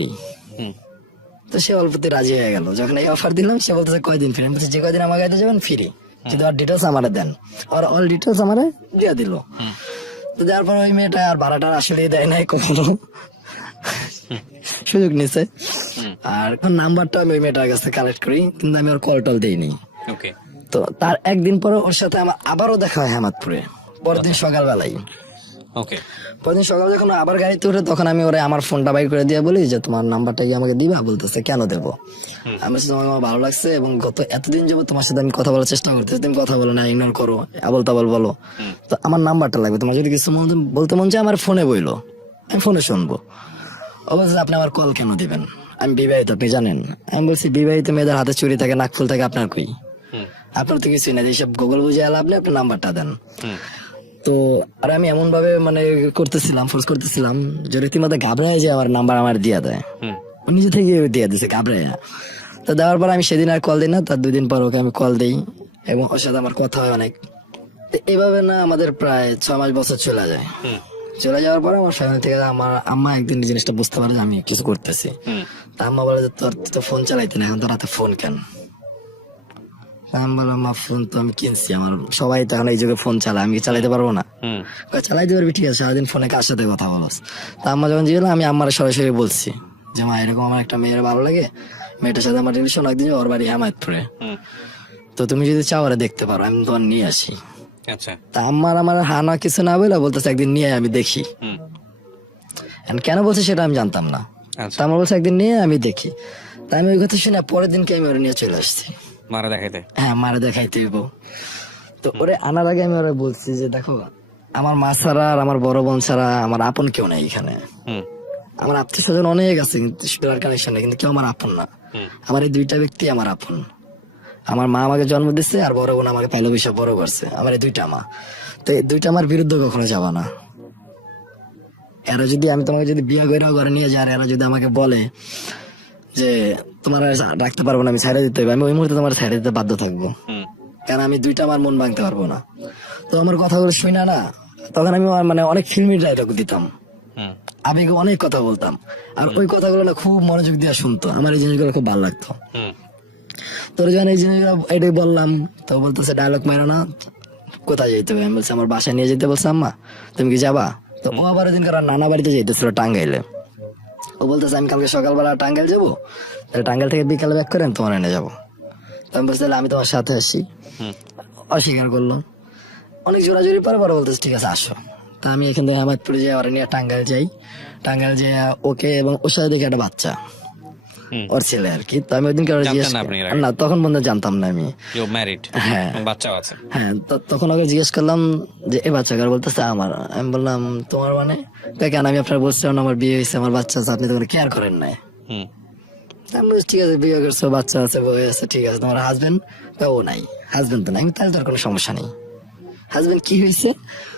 তো সে অল্পতে রাজি হয়ে গেল। যখন এই অফার দিলাম সে বলতেছে কয়দিন ফ্রি? আমি বলছি যে কয়দিন আমার গাড়িতে যাবেন ফ্রি, যদি ওর ডিটেলস আমার দেন। আর অল ডিটেলস আমার দিয়ে দিল। তো যার পর ওই মেয়েটা আর ভাড়াটা আসলে দেয় নাই কখনো, সুযোগ নিছে। আর নাম্বারটা আমি ওই মেয়েটার কাছে কালেক্ট করি, কিন্তু আমি ওর কল টল দিইনি। তো তার 1 দিন পরে ওর সাথে আমার আবারও দেখা হয় হেমায়তপুরে, পরদিন সকালবেলায়। পরদিন সকাল যখন আবার গাড়িতে উঠে, তখন আমি ওরা আমার ফোনটা বাই করে দিয়ে বলি যে তোমার নাম্বারটা কি আমাকে দিবা? বলতেছে কেন দেবো? আমি তোমার আমার ভালো লাগছে এবং গত এতদিন যাবো তোমার সাথে আমি কথা বলার চেষ্টা করতেছি, তুমি কথা বলো না, ইগনোর করো, আবল তাবল বলো। তো আমার নাম্বারটা লাগবে, তোমার যদি কিছু বলতে মন চায় আমার ফোনে বইলো, আমি ফোনে শুনবো। ও বলছে আপনি আমার কল কেন দিবেন? আমি বিবাহিত, আপনি জানেন। আমি বলছি বিবাহিত মেয়েদের হাতে চুরি থাকে, নাকফুল থাকে, আপনার কই? আপনার তো কিছুই না, এইসব গুগল বুঝে লাভ নেই, আপনার নাম্বারটা দেন। তো আর আমি এমন ভাবে মানে করতেছিলাম, ফোর্স করতেছিলাম যে রীতিমতো ঘাবড়ায় যে আমার নাম্বার আমার দিয়া দেয়, নিজে থেকে দিয়ে দিছে ঘাবড়ায়। তো দেওয়ার পর আমি সেদিন আর কল দিই না, তার 2 দিন পর ওকে আমি কল দিই এবং ওর সাথে আমার কথা হয় অনেক। এইভাবে না আমাদের প্রায় 6 মাস বছর চলে যায়। চলে যাওয়ার পর আমার ফ্যামিলি থেকে আমার আম্মা একদিন এই জিনিসটা বুঝতে পারে যে আমি কিছু করতেছি। তা আম্মা বলে যে তোর তো ফোন চালাইতে না, এখন তোর হাতে ফোন কেন? আমি বললাম মা ফোন তো আমি কিনছি, আমার সবাই তো এখন এই যুগে ফোন চালায়, আমি কি চালাইতে পারবো না? কয়, চালাইতে পারবি, ঠিক আছে, সারাদিন ফোনে কার সাথে কথা বলস? তা আম্মা যখন জিজ্ঞেস, আমি আম্মার সরাসরি বলছি যে মা এরকম আমার একটা মেয়ের ভালো লাগে, মেয়েটার সাথে আমার রিলেশন, একদিন ওর বাড়ি হেমায়তপুরে, তো তুমি যদি চাও ওরা দেখতে পারো, আমি তোমার নিয়ে আসি। আচ্ছা। তা আমার হানা কিছু না বলে বলতেছে একদিন নিয়ে আয়, আমি দেখি। And কেন বলছে সেটা আমি জানতাম না। আচ্ছা। তা আমার বলছে একদিন নিয়ে আমি দেখি। তা আমি ওই কথা শুনে পরের দিনকে আমি ওরা নিয়ে চলে আসছি। মারা দেখাইতে? হ্যাঁ, মারা দেখাইতে হইব। তো ওরে আনার আগে আমি ওরা বলছি যে দেখো, আমার মা ছাড়া আর আমার বড় বোন ছাড়া আমার আপন কেউ নাই এখানে। আমার আত্মীয় স্বজন অনেক আছে, কিন্তু ব্লাড কানেকশন নেই, কিন্তু কেউ আমার আপন না। আমার এই দুইটা ব্যক্তি আমার আপন। আমার মা আমাকে জন্ম দিচ্ছে, আর বড় বোন আমাকে পয়লা বৈশাখ বড় করছে। আমার এই দুইটা মা, তো এই দুইটা আমার বিরুদ্ধে কখনো যাবা না। এরা যদি, আমি তোমাকে যদি বিয়ে করে ঘরে নিয়ে যাই, আর এরা যদি আমাকে বলে যে তোমার আর রাখতে পারবো না, আমি ছাইড়া দিতে হবে, আমি ওই মুহূর্তে তোমার ছাইড়া দিতে বাধ্য থাকবো, কারণ আমি দুইটা আমার মন ভাঙতে পারবো না। তো আমার কথাগুলো শুই না, তখন আমি মানে অনেক ফিল্মি ডায়লগ দিতাম, আবেগে অনেক কথা বলতাম, আর ওই কথাগুলো না খুব মনোযোগ দিয়ে শুনতো, আমার এই জিনিসগুলো খুব ভালো লাগতো। তোর যখন এই জিনিসগুলো এটাই বললাম, তো বলতেছে ডায়লগ মারা না, কোথায় যেতে হবে? আমি বলছি আমার বাসায় নিয়ে যেতে বলছে আম্মা, তুমি কি যাবা? তো ও আবার ওই দিন নানা বাড়িতে যেতেছিল টাঙ্গাইলে। ও বলতেছে আমি কালকে সকালবেলা টাঙ্গাইল যাবো, তাহলে টাঙ্গাইল থেকে বিকালে ব্যাক করে আমি তোমার এনে যাবো। তো আমি বলছি আমি তোমার সাথে আসি। অস্বীকার করলো। অনেক জোরাজোরি পরে বলতেছে ঠিক আছে আসো। তা আমি এখান থেকে হেমায়তপুরে যাই, ওরা নিয়ে টাঙ্গাইল যাই। টাঙ্গাইল যাই ওকে, এবং ওর সাথে দেখি একটা বাচ্চা, ওর ছেলে আর কি। তো আমি ওই দিন না, তখন বন্ধু জানতাম না আমি। হ্যাঁ, বাচ্চাও আছে। হ্যাঁ, তখন ওকে জিজ্ঞেস করলাম যে এ বাচ্চা কার? বলতেছে আমার। আমি বললাম তোমার মানে? কেন, আমি আপনার বলছিলাম আমার বিয়ে হয়েছে, আমার বাচ্চা আছে, আপনি তো কেয়ার করেন নাই। আমি বলছি ঠিক আছে, বিয়ে করছো, বাচ্চা আছে, বই আছে, ঠিক আছে, তোমার হাজবেন্ড? ও নাই, হাজবেন্ড তো নাই। আমি তাহলে তোর কোনো সমস্যা নেই, হাজবেন্ড কি হয়েছে?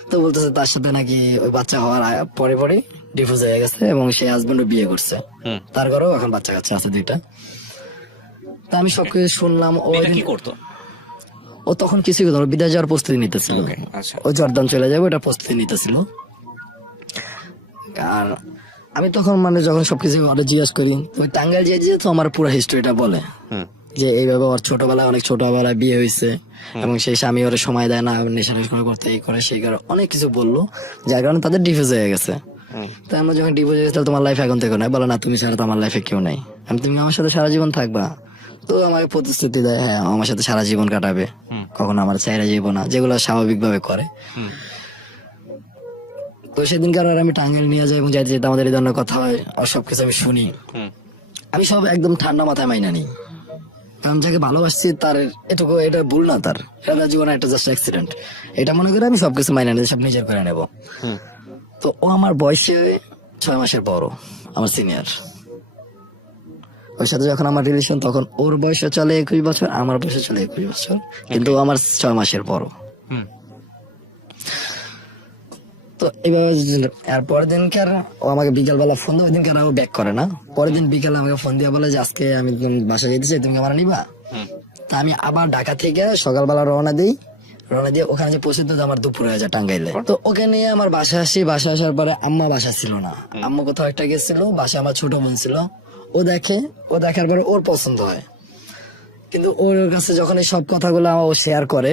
তো বলতেছে তার সাথে নাকি ওই বাচ্চা হওয়ার পরে পরে ডিভোর্স হয়ে গেছে, এবং সেই হাজবেন্ডও বিয়ে করছে, তার ঘরেও এখন বাচ্চা কাচ্চা আছে দুইটা। তা আমি সবকিছু শুনলাম। কি করতো? ও তখন কিছুই করতো না, বিদেশ যাওয়ার প্রস্তুতি নিতেছিল। ও জর্দান চলে যাবে, ওটা প্রস্তুতি নিতেছিল। আর আমি তখন মানে যখন সবকিছু জিজ্ঞেস করি, তুমি টাঙ্গাইল যে তো আমার পুরো হিস্ট্রিটা বলে, যে এইভাবে ওর ছোটবেলায়, অনেক ছোটবেলায় বিয়ে হয়েছে, এবং সেই স্বামী ওরা সময় দেয় না, নেশা করতে, এই করে সেই করে অনেক কিছু বললো, যার কারণে তাদের ডিভোর্স হয়ে গেছে। তাই আমরা যখন ডিভোর্স হয়ে গেছে, তোমার লাইফ এখন থেকে নাই, বলো না তুমি ছাড়া তো আমার লাইফে কেউ নাই, তুমি আমার সাথে সারা জীবন থাকবা। তো আমাকে প্রতিশ্রুতি দেয়, হ্যাঁ আমার সাথে সারা জীবন কাটাবে, কখনো আমার চাইরা যাবো না, যেগুলো স্বাভাবিক ভাবে করে। তো সেদিনকার আমি টাঙ্গাইল নিয়ে যাই, এবং যাইতে যেতে আমাদের এই ধরনের কথা হয়, আর সবকিছু আমি শুনি। আমি সব একদম ঠান্ডা মাথায় মাইনা নিই, কারণ যাকে ভালোবাসছি তার এটুকু, এটা ভুল না, তার এটা জীবনে একটা জাস্ট অ্যাক্সিডেন্ট, এটা মনে করে আমি সবকিছু মাইনা নিই, সব নিজের করে নেব। তো ও আমার বয়সে 6 মাসের বড়, আমার সিনিয়র। ওর সাথে যখন আমার রিলেশন, তখন ওর বয়সে চলে 21 বছর, আমার বয়সে চলে 21 বছর, কিন্তু ও আমার 6 মাসের বড়। তো এইভাবে আর পরের দিনকার ও আমাকে বিকালবেলা ফোন দেয়, ওই দিনকার ও ব্যাক করে না, পরের দিন বিকালে আমাকে ফোন দিয়ে বলে যে আজকে আমি বাসা যেতে চাই, তুমি আমার নিবা? তা আমি আবার ঢাকা থেকে সকালবেলা রওনা দিয়ে ওখানে যে পৌঁছতে আমার দুপুর হয়ে যায় টাঙ্গাইলে। তো ওকে নিয়ে আমার বাসা আসি, বাসা আসার পরে আম্মা বাসা ছিল না, আম্মা কোথাও একটা গেছিল, বাসা আমার ছোট বোন ছিল। ও দেখার পরে ওর পছন্দ হয়, কিন্তু ওর কাছে যখন এই সব কথাগুলো ও শেয়ার করে,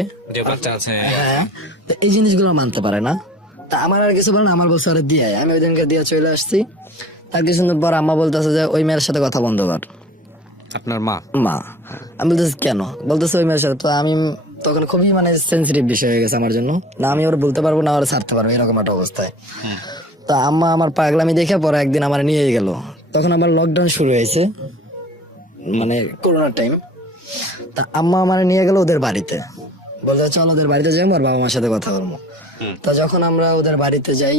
হ্যাঁ, তো এই জিনিসগুলো মানতে পারে না। তা আমার আর কিছু বলে না, আমার বলছে আরে দিয়ে, আমি ওই দিনকে দিয়ে চলে আসছি। তার কিছুদিন পর আম্মা বলতেছে যে ওই মেয়ের সাথে কথা বন্ধ কর। আপনার মা? আমি বলতেছি কেন? বলতেছে ওই মেয়ের সাথে। তো আমি তখন খুবই মানে সেন্সিটিভ বিষয় হয়ে গেছে আমার জন্য, না আমি ওর বলতে পারবো না, ওরা ছাড়তে পারবো, এরকম একটা অবস্থায়। তা আম্মা আমার পাগলামি দেখে পরে একদিন আমার নিয়ে গেল, তখন আমার লকডাউন শুরু হয়েছে, মানে করোনার টাইম। তা আম্মা আমার নিয়ে গেল ওদের বাড়িতে, বলতে চল ওদের বাড়িতে যাই, ওর বাবা মার সাথে কথা বলবো। তা যখন আমরা ওদের বাড়িতে যাই,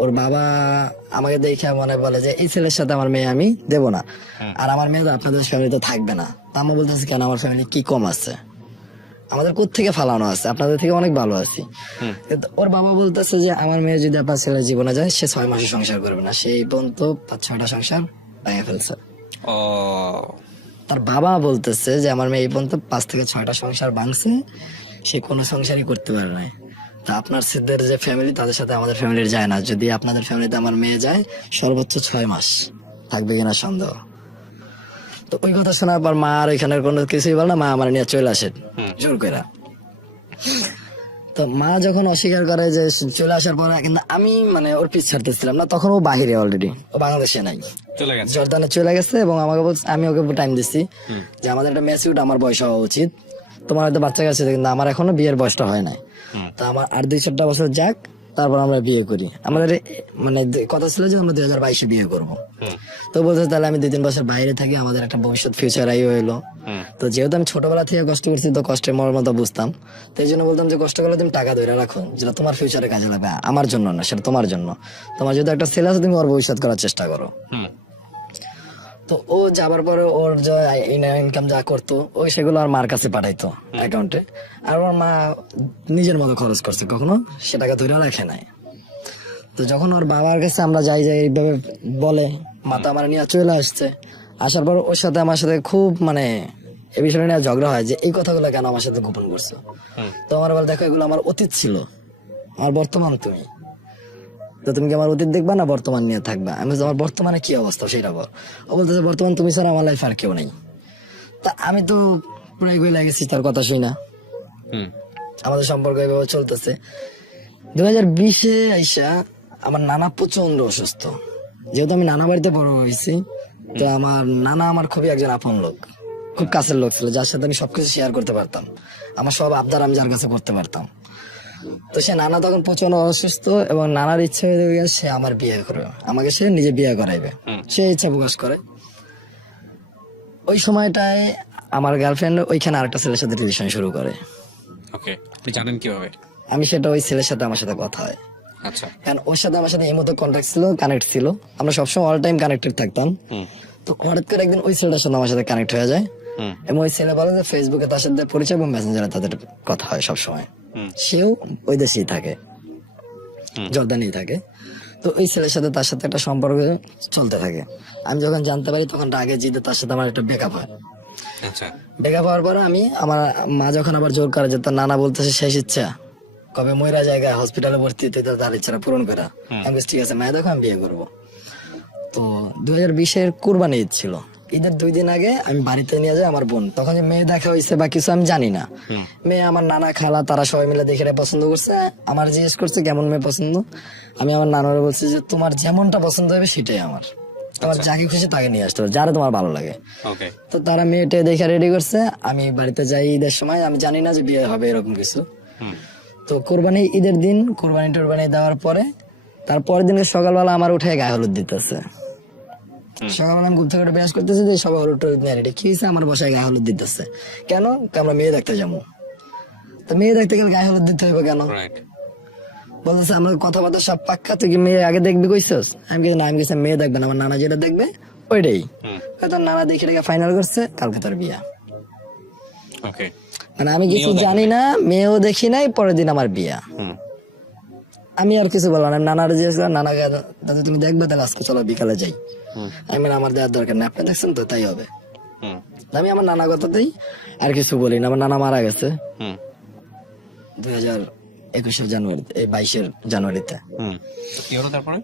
ওর বাবা আমাকে দেখে মনে বলে যে এই ছেলের সাথে আমার মেয়ে আমি দেবো না, আর আমার মেয়ে আপনাদের ফ্যামিলিতে থাকবে না। আমরা বলতেছি কেন, আমার ফ্যামিলি কি কম আছে, আমাদের কোত্থেকে ফালানো আছে, আপনাদের থেকে অনেক ভালো আছি। ওর বাবা বলতেছে যে আমার মেয়ে যদি আপনার ছেলের জীবনে যায়, সে 6 মাসে সংসার করবে না, সেই পর্যন্ত 5-6টা সংসার ভেঙে ফেলছে। তার বাবা বলতেছে যে আমার মেয়ে এই পর্যন্ত 5 থেকে 6টা সংসার ভাঙছে, সে কোনো সংসারই করতে পারে নাই। তা আপনার সিদ্ধের যে ফ্যামিলি, তাদের সাথে আমাদের ফ্যামিলির যায় না, যদি আপনাদের ফ্যামিলিতে আমার মেয়ে যায়, সর্বোচ্চ 6 মাস থাকবে কিনা সন্দেহ। তো ওই কথা শোনার পর মা আর এখানের কোনো কিছুই বল না, মা আমার নিয়ে চলে আসে জোর করে। তো মা যখন অস্বীকার করে যে চলে আসার পরে, কিন্তু আমি মানে ওর পিছ ছাড়তেছিলাম না, তখন ও বাহিরে অলরেডি, ও বাংলাদেশে নাই, চলে গেছে। জর্দানে চলে গেছে। এবং আমাকে বলছে, আমি ওকে টাইম দিচ্ছি যে আমাদের একটা ম্যাচিউড আমার বয়স হওয়া উচিত, তোমার হয়তো বাচ্চা কাছে, কিন্তু আমার এখনো বিয়ের বয়সটা হয় নাই। তো আমার আর 2-4টা বছর যাক, তারপর আমরা বিয়ে করি। আমাদের মানে কথা ছিল যে আমরা 2022-এ বিয়ে করবো। তো বলছে তাহলে আমি 2-3 বছর বাইরে থাকি, আমাদের একটা ভবিষ্যৎ ফিউচার আই হইলো। তো যেহেতু আমি ছোটবেলা থেকে কষ্ট করছি, তো কষ্টের মর্মতা বুঝতাম, তো এই জন্য বলতাম যে কষ্ট করলে তুমি টাকা ধরে রাখো, যেটা তোমার ফিউচারে কাজে লাগবে, আমার জন্য না, সেটা তোমার জন্য। তোমার যদি একটা ছেলে আছে, তুমি ওর ভবিষ্যৎ করার চেষ্টা করো। তো ও যাবার পরে ওর যা ইনকাম যা করতো, ওই সেগুলো আর মার কাছে পাঠাইতো অ্যাকাউন্টে, আর ওর মা নিজের মতো খরচ করছে, কখনো সে টাকা ধরে রাখে নাই। তো যখন ওর বাবার কাছে আমরা যাই এইভাবে বলে, মাতা আমার নিয়ে চলে আসছে, আসার পর ওর সাথে আমার সাথে খুব মানে এই বিষয়টা নিয়ে ঝগড়া হয় যে এই কথাগুলো কেন আমার সাথে গোপন করছো। তো আমার বলে, দেখো এগুলো আমার অতীত ছিল, আমার বর্তমান তুমি, তো তুমি কি আমার অতীত দেখবা না বর্তমান নিয়ে থাকবা? আমি বলছি, আমার বর্তমানে কি অবস্থা সেটা বল। ও বলতেছে, বর্তমান তুমি ছাড়া আমার লাইফ আর কেউ নেই। তা আমি তো পুরাই গই লাগেছি তার কথা শুই না। আমাদের সম্পর্ক এভাবে চলতেছে। 2020-এ আইসা আমার নানা প্রচন্ড অসুস্থ। যেহেতু আমি নানা বাড়িতে বড় হয়েছি, তো আমার নানা আমার খুবই একজন আপন লোক, খুব কাছের লোক ছিল, যার সাথে আমি সবকিছু শেয়ার করতে পারতাম, আমার সব আবদার আমি যার কাছে করতে পারতাম। তো সে নানা তখন প্রচন্ড অসুস্থ, এবং নানার ইচ্ছা হয়ে গেছে সে আমার বিয়ে করবে, আমাকে সে নিজে বিয়ে করাইবে, সে ইচ্ছা প্রকাশ করে। ওই সময়টায় আমার গার্লফ্রেন্ড ওইখানে আরেকটা ছেলের সাথে রিলেশন শুরু করে। ওকে, আপনি জানেন কিভাবে? আমি সেটা ওই ছেলের সাথে আমার সাথে কথা হয়, আচ্ছা। কারণ ওর সাথে আমার সাথে এই মতো কন্ট্যাক্ট ছিল, কানেক্ট ছিল, আমরা সবসময় অল টাইম কানেক্টেড থাকতাম। তো হঠাৎ করে একদিন ওই ছেলেটার সাথে আমার সাথে কানেক্ট হয়ে যায়, এবং ওই ছেলে বলে যে ফেসবুকে তার সাথে পরিচয়, এবং মেসেঞ্জারে তাদের কথা হয় সবসময়। সেও ওই দেশেই থাকে, জর্দানেই থাকে। তো ওই ছেলের সাথে তার সাথে একটা সম্পর্ক চলতে থাকে। আমি যখন জানতে পারি, তখন আগে জিতে তার সাথে আমার একটা ব্রেকআপ হয়। আচ্ছা। ব্রেকআপ হওয়ার পরে আমার মা যখন আবার জোর করে যে তার নানা বলতেছে শেষ ইচ্ছা, কবে ময়রা জায়গায় হসপিটালে ভর্তি হতে, তার ইচ্ছাটা পূরণ করা। আমি বলছি, ঠিক আছে মায়ের, দেখো আমি বিয়ে করবো। তো 2020-এর কুরবানি ঈদ ছিল, ঈদের 2 দিন আগে আমি বাড়িতে নিয়ে যাই আমার বোন। তখন যে মেয়ে দেখা হয়েছে বা কিছু আমি জানি না, মেয়ে আমার নানা খালা তারা সবাই মিলে দেখে পছন্দ করছে, আমার জিজ্ঞেস করছে কেমন মেয়ে পছন্দ। আমি আমার নানারে বলছি যে তোমার যেমনটা পছন্দ হবে সেটাই আমার, তোমার যাকে খুশি তাকে নিয়ে আসতে হবে, যারা তোমার ভালো লাগে। ওকে। তো তারা মেয়েটা দেখে রেডি করছে, আমি বাড়িতে যাই ঈদের সময়, আমি জানি না যে বিয়ে হবে এরকম কিছু। তো কোরবানি ঈদের দিন কোরবানি টোরবানি দেওয়ার পরে, তারপরের দিনে সকালবেলা আমার উঠে গায়ে হলুদ দিতেছে। সকালবেলা আমি ঘুম থেকে উঠে ব্রাশ করতেছি, যে সবাই হলুদ টলুদ নিয়ে রেডি। কি হয়েছে? আমার বাসায় গায়ে হলুদ দিতেছে কেন? আমরা মেয়ে দেখতে যাবো। তো মেয়ে দেখতে গেলে গায়ে হলুদ দিতে হবে কেন? রাইট। বলতেছে আমরা কথাবার্তা সব পাক্কা, তুই কি মেয়ে আগে দেখবি কইছস? আমি কিছু না, আমি কিছু মেয়ে দেখবে না, আমার নানা যেটা দেখবে ওইটাই। তোর নানা দেখে রেখে ফাইনাল করছে, কালকে তোর বিয়া। ওকে। মানে আমি কিছু জানি না, মেয়েও দেখি নাই, পরের দিন আমার বিয়া। আমি আর কিছু বললাম না, নানার জিজ্ঞেস করলাম, নানা দাদা তুমি দেখবে? তাহলে আজকে চলো বিকালে যাই। আমি বললাম, আমার দেওয়ার দরকার নেই, আপনি দেখছেন তো তাই হবে। আমি আমার নানা কথাতেই আর কিছু বলি না। আমার নানা মারা গেছে 2021-এর জানুয়ারিতে, এই 22-এর জানুয়ারিতে। কি হলো তারপরে?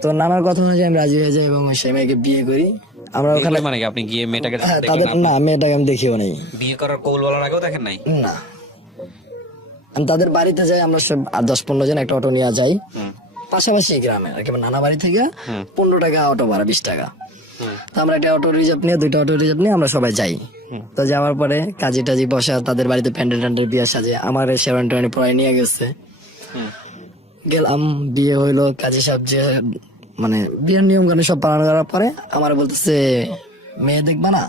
তো নানার কথা অনুযায়ী আমি রাজি হয়ে যাই, এবং ওই সেই মেয়েকে বিয়ে করি। আমরা ওখানে মানে কি আপনি গিয়ে মেয়েটাকে হ্যাঁ, দেখলেন? তাদের না, মেয়েটাকে আমি দেখিও নাই। বিয়ে করার কৌল বলার আগেও দেখেন নাই? না, আমি তাদের বাড়িতে যাই, আমরা সব 10-15 জন একটা অটো নিয়ে যাই, পাশাপাশি গ্রামে আর কি। আমার নানা বাড়ি থেকে 15 টাকা অটো ভাড়া, 20 টাকা। তো আমরা একটা অটো রিজার্ভ নিয়ে, 2টা অটো রিজার্ভ নিয়ে আমরা সবাই যাই। তো যাওয়ার পরে কাজী টাজি বসা, তাদের বাড়িতে প্যান্ডেল ট্যান্ডেল বিয়ে সাজে, আমার শেরওয়ানি টেরওয়ানি পরাই নিয়ে গেছে। গেলাম, বিয়ে হইলো, কাজী সাহেব যে মানে বিয়ের নিয়ম কানুন সব পালন করার পরে আমার বলতেছে মেয়ে দেখবা না?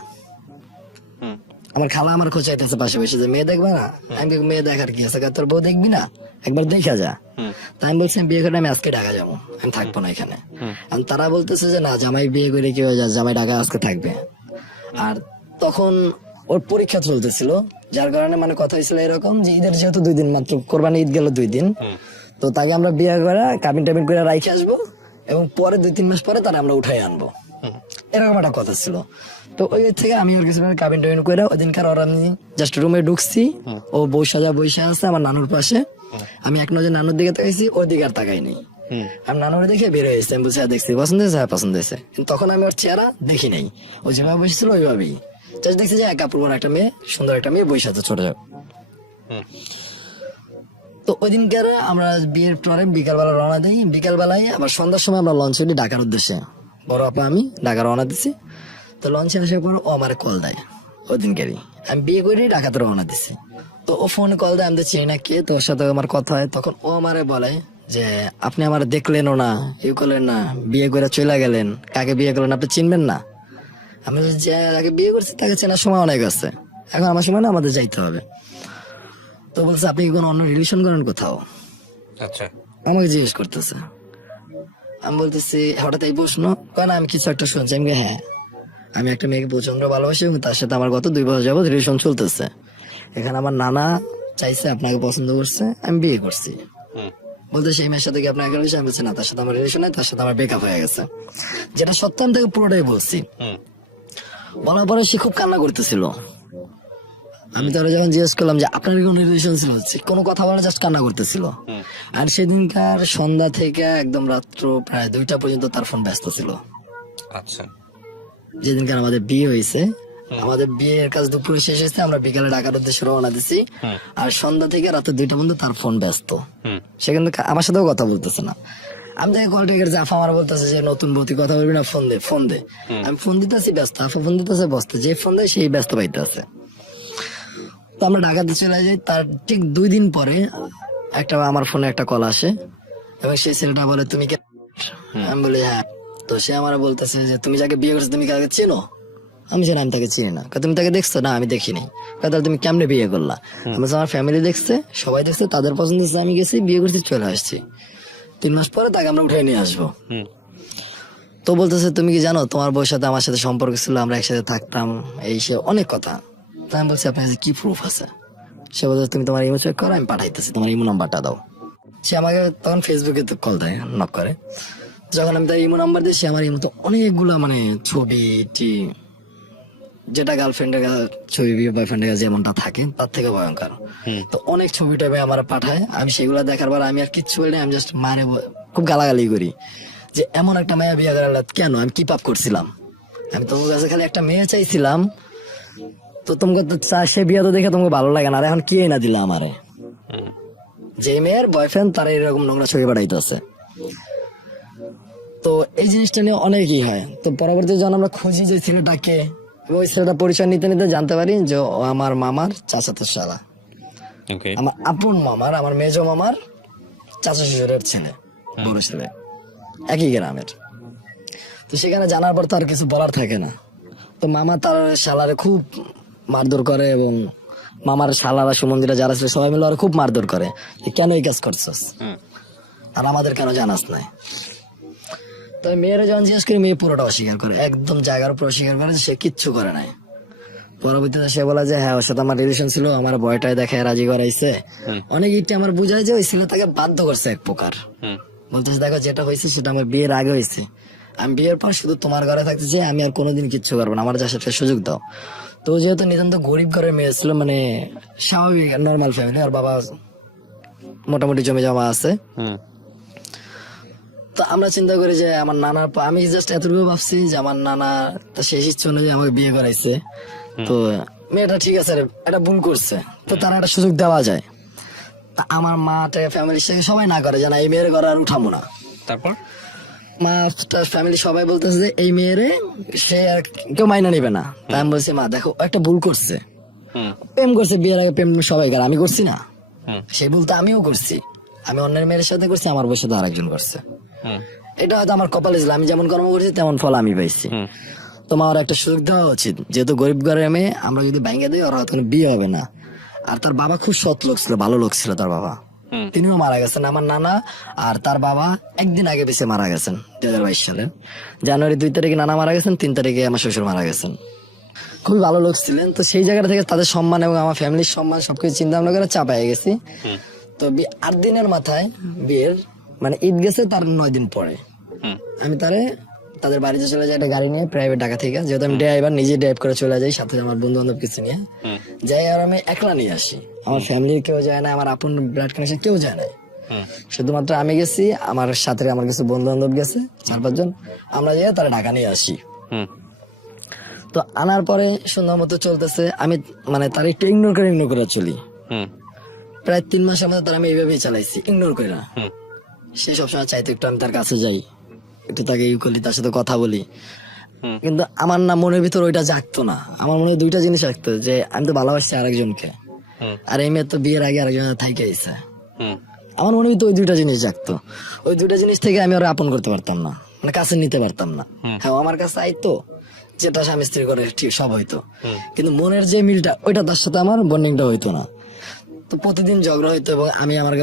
আমার খালা আমার খোঁচাইতেছে পাশে বসে যে মেয়ে দেখবা না? আমি বলি, মেয়ে দেখার কি আছে, তোর বউ দেখবি না, একবার দেখা যা। তাই আমি বলছি, আমি বিয়ে করে আমি আজকে ঢাকা যাবো, আমি থাকবো না এখানে। আর তারা বলতেছে যে না, জামাই বিয়ে করে কি হয়ে যায়, জামাই ঢাকা আজকে থাকবে। আর তখন ওর পরীক্ষা চলতেছিল, যার কারণে মানে কথা হয়েছিল এরকম যে ঈদের যেহেতু 2 দিন মাত্র, কোরবানি ঈদ গেল 2 দিন, তো তাকে আমরা বিয়ে করে কাবিন টাবিন করে রাইখে আসবো, এবং পরে 2-3 মাস পরে তারা আমরা উঠাই আনবো, এরকম একটা কথা ছিল। তো ওই থেকে আমি ওর কিছু কাবিন টাবিন করে ওই দিনকার ওর আমি জাস্ট রুমে ঢুকছি, ও বৈশা আছে আমার নানুর পাশে। আমি এক নজর নানুর দিকে তাকাইছি, ওর দিকে আর তাকাই নেই, আমি নানুরে দেখে বের হয়েছে, আমি বলছি দেখছি পছন্দ হয়েছে, হ্যাঁ পছন্দ হয়েছে। কিন্তু তখন আমি ওর চেহারা দেখি নাই, ও যেভাবে বসেছিল ওইভাবেই জাস্ট দেখছি যে এক কাপড় পরা একটা মেয়ে, সুন্দর একটা মেয়ে বসে আছে ছোট। তো ওই দিনকার আমরা বিয়ের পরে বিকালবেলা রওনা দিই, বিকালবেলায় আবার সন্ধ্যার সময় আমরা লঞ্চে উঠি ঢাকার উদ্দেশ্যে, বড় আপা আমি ঢাকা রওনা দিছি। তো লঞ্চে আসার পর ও আমার কল দেয়, ওই দিনকারই আমি বিয়ে করে ঢাকাতে রওনা দিছি। তো ও ফোনে কল দেয়, আমি তো চিনি না কে, তো ওর সাথে আমার কথা হয়। তখন ও আমারে বলে যে আপনি আমার দেখলেনও না, ইউ করলেন না, বিয়ে করে চলে গেলেন, কাকে বিয়ে করলেন আপনি চিনবেন না? আমি বলছি, যে যাকে বিয়ে করছি তাকে চেনার সময় অনেক আছে, এখন আমার সময় না, আমাদের যাইতে হবে। তো বলছে আপনি কি কোনো অন্য রিলেশন করেন কোথাও? আচ্ছা, আমাকে জিজ্ঞেস করতেছে। আমি বলতেছি হঠাৎ এই প্রশ্ন, কেন আমি কিছু একটা শুনছি। আমি বলি, হ্যাঁ আমি একটা মেয়েকে প্রচন্ড ভালোবাসি এবং তার সাথে আমার গত 2 বছর যাবত রিলেশন চলতেছে। এখানে আমার নানা চাইছে, আপনাকে পছন্দ করছে, আমি বিয়ে করছি। বলতে সেই মেয়ের সাথে কি আপনার একটা রিলেশন? আমি বলছি না, তার সাথে আমার রিলেশন নাই, তার সাথে আমার ব্রেকআপ হয়ে গেছে। যেটা সত্য আমি তাকে পুরোটাই বলছি। বলার পরে সে খুব কান্না করতেছিল। আমি তারা যখন জিজ্ঞেস করলাম যে আপনার কি কোনো রিলেশন ছিল, কোনো কথা বলে জাস্ট কান্না করতেছিল। আর সেদিনকার সন্ধ্যা থেকে একদম রাত্র প্রায় 2টা পর্যন্ত তার ফোন ব্যস্ত ছিল। আচ্ছা, যেদিনকার আমাদের বিয়ে হয়েছে, আমাদের বিয়ের কাজ দুপুরে শেষ হয়েছে, আমরা বিকালে ঢাকার উদ্দেশ্যে রওনা দিছি। আর সন্ধ্যা থেকে রাতে 2টা পর্যন্ত তার ফোন ব্যস্ত, সে কিন্তু আমার সাথেও কথা বলতেছে না। আমি তাকে কল টেকে আফা আমার বলতেছে যে নতুন বৌতি কথা বলবি না, ফোন দে ফোন দে। আমি ফোন দিতেছি ব্যস্ত, আফা ফোন দিতেছে ব্যস্ত, যে ফোন দেয় সেই ব্যস্ত পাইতে আছে। তো আমরা ঢাকাতে চলে যাই। তার ঠিক 2 দিন পরে একটা আমার ফোনে একটা কল আসে এবং সেই ছেলেটা বলে তুমি কে? আমি বলি হ্যাঁ। তো সে আমার বলতেছে যে তুমি যাকে বিয়ে করছো তুমি কাকে চেনো? আমি জানি আমি তাকে চিনি না। তুমি তাকে দেখছো? না আমি দেখিনি। তাহলে তুমি কেমনে বিয়ে করলা? আমি বলছি, আমার ফ্যামিলি দেখছে, সবাই দেখছে, তাদের পছন্দ হচ্ছে, আমি গেছি বিয়ে করছি, চলে আসছি। 3 মাস পরে তাকে আমরা উঠে নিয়ে আসবো। তো বলতেছে তুমি কি জানো তোমার বউর সাথে আমার সাথে সম্পর্ক ছিল, আমরা একসাথে থাকতাম, এই সে অনেক কথা। তাই আমি বলছি আপনার কাছে কি প্রুফ আছে? সে বলছে তুমি তোমার ইমো চেক করো, আমি পাঠাইতেছি, তোমার ইমো নাম্বারটা দাও। সে আমাকে তখন ফেসবুকে কল দেয়, নক করে। যখন আমি তার ইমো নাম্বার দিই, সে আমার ইমো তো অনেকগুলা মানে ছবি যেটা গার্লফ্রেন্ডের ছবি বয়ফ্রেন্ডের কাছে যেমনটা থাকে তার থেকে ভয়ঙ্কর। তো অনেক ছবি টবি আমার পাঠায়। আমি সেগুলো দেখার পর আমি আর কিচ্ছু বলি না, আমি জাস্ট মারে খুব গালাগালি করি যে এমন একটা মেয়ে বিয়ে করার কেন, আমি কি পাপ করছিলাম? আমি তোমার কাছে খালি একটা মেয়ে চাইছিলাম, তো তোমাকে তো সে বিয়ে তো দেখে তোমাকে ভালো লাগে না, আর এখন কি না দিলা আমারে? যে মেয়ের বয়ফ্রেন্ড তারা এরকম নোংরা ছবি পাঠাইতেছে। তো এই জিনিসটা নিয়ে অনেকই হয়। তো পরবর্তী যখন আমরা খুঁজি যে ছেলেটাকে, ওই ছেলেটা পরিচয় নিতে নিতে জানতে পারি যে ও আমার মামার চাচাতো শালা, আমার আপন মামার, আমার মেজো মামার চাচা শ্বশুরের ছেলে, বড় ছেলে, একই গ্রামের। তো সেখানে জানার পর তার কিছু বলার থাকে না। তো মামা তার শালারে খুব মারধর করে এবং মামার শালারা সুমন্দিরা যারা ছিল সবাই মিলে ওরা খুব মারধর করে, কেন এই কাজ করছস আর আমাদের কেন জানাস নাই? তো মেয়েরা যখন জিজ্ঞেস করি, মেয়ে পুরোটা অস্বীকার করে, একদম জায়গার উপর অস্বীকার করে যে সে কিচ্ছু করে নাই। পরবর্তীতে সে বলে যে হ্যাঁ ওর সাথে আমার রিলেশন ছিল, আমার বয়টায় দেখায় রাজি করাইছে। অনেক ইটে আমার বুঝায় যে ওই ছেলে তাকে বাধ্য করছে এক প্রকার। বলতেছে দেখো যেটা হয়েছে সেটা আমার বিয়ের আগে হয়েছে, আমি বিয়ের পর শুধু তোমার ঘরে থাকতে চাই, আমি আর কোনোদিন কিচ্ছু করবো না, আমার যা সাথে সুযোগ দাও। তো যেহেতু নিতান্ত গরিব ঘরের মেয়ে ছিল, মানে স্বাভাবিক নর্মাল ফ্যামিলি, আর বাবা মোটামুটি জমি জমা আছে। তো আমরা চিন্তা করি যে আমার নানার আমি জাস্ট এতটুকু ভাবছি যে আমার নানা তো শেষ ইচ্ছে অনুযায়ী আমাকে বিয়ে করাইছে, তো মেয়েটা ঠিক আছে এটা ভুল করছে, তো তার একটা সুযোগ দেওয়া যায়। আমার মাটা ফ্যামিলির সাথে সবাই না করে যে না এই মেয়ের ঘরে আর উঠাবো না। তারপর মা ফ্যামিলি সবাই বলতেছে যে এই মেয়েরে সে আর কেউ মাইনা নিবে না। তাই আমি বলছি মা দেখো একটা ভুল করছে, প্রেম করছে বিয়ের আগে, প্রেম সবাই করে, আমি করছি না? সেই ভুল তো আমিও করছি, আমি অন্যের মেয়ের সাথে করছি, আমার বউর সাথে আরেকজন করছে। এটা হয়তো আমার কপালে ছিল, আমি যেমন কর্ম করছি তেমন ফল আমি পাইছি। তোমার আমার একটা সুযোগ দেওয়া উচিত, যেহেতু গরিব ঘরের মেয়ে, আমরা যদি ব্যাংকে দিই ওরা হয়তো বিয়ে হবে না। আর তার বাবা খুব সৎ লোক ছিল, ভালো লোক ছিল তার বাবা, তিনিও মারা গেছেন। আমার নানা আর তার বাবা একদিন আগে বেশি মারা গেছেন 2022 সালে জানুয়ারি 2 তারিখে নানা মারা গেছেন, 3 তারিখে আমার শ্বশুর মারা গেছেন। খুবই ভালো লোক ছিলেন। তো সেই জায়গা থেকে তাদের সম্মান এবং আমার ফ্যামিলির সম্মান সবকিছু চিন্তা ভাবনা করে চাপাই গেছি। তো 8 দিনের মাথায় বিয়ের মানে ঈদ গেছে, তার 9 দিন পরে আমি তাদের বাড়িতে চলে যাই একটা গাড়ি নিয়ে, প্রাইভেট ঢাকা থেকে, যেহেতু আমি ড্রাইভার, নিজে ড্রাইভ করে চলে যাই, সাথে আমার বন্ধু বান্ধব কিছু নিয়ে যাই। আর আমি একলা নিয়ে আসি, আমার ফ্যামিলির কেউ যায় না, আমার আপন ব্লাড কানেকশন কেউ যায় না। শুধুমাত্র আমি গেছি, আমার সাথে আমার কিছু বন্ধু বান্ধব গেছে 4-5 জন, আমরা যেয়ে তারা ঢাকা নিয়ে আসি। তো আনার পরে সুন্দর মতো চলতেছে, আমি মানে তার একটু ইগনোর করে চলি। প্রায় 3 মাসের মধ্যে তার আমি এইভাবেই চালাইছি, ইগনোর করে। সে সবসময় চাইতো একটু আমি তার কাছে যাই, একটু তাকে ইউ করি, তার সাথে কথা বলি। কিন্তু আমার না মনের ভিতর ওইটা জাগতো না। আমার মনে হয় 2টা জিনিস জাগতো, যে আমি তো ভালোবাসছি আরেকজনকে, আর এই মেয়ে তো বিয়ের আগে আরেকজনের থাইকে আইছে। আমার মনে হতো ওই 2টা জিনিস জাগতো। ওই 2টা জিনিস থেকে আমি ওরা আপন করতে পারতাম না, মানে কাছে নিতে পারতাম না। হ্যাঁ, ও আমার কাছে আইতো, যেটা স্বামী স্ত্রী করে ঠিক সব হইতো, কিন্তু মনের যে মিলটা ওইটা তার সাথে আমার বন্ডিংটা হইতো না। তো প্রতিদিন ঝগড়া হইতো, এবং আমি আমার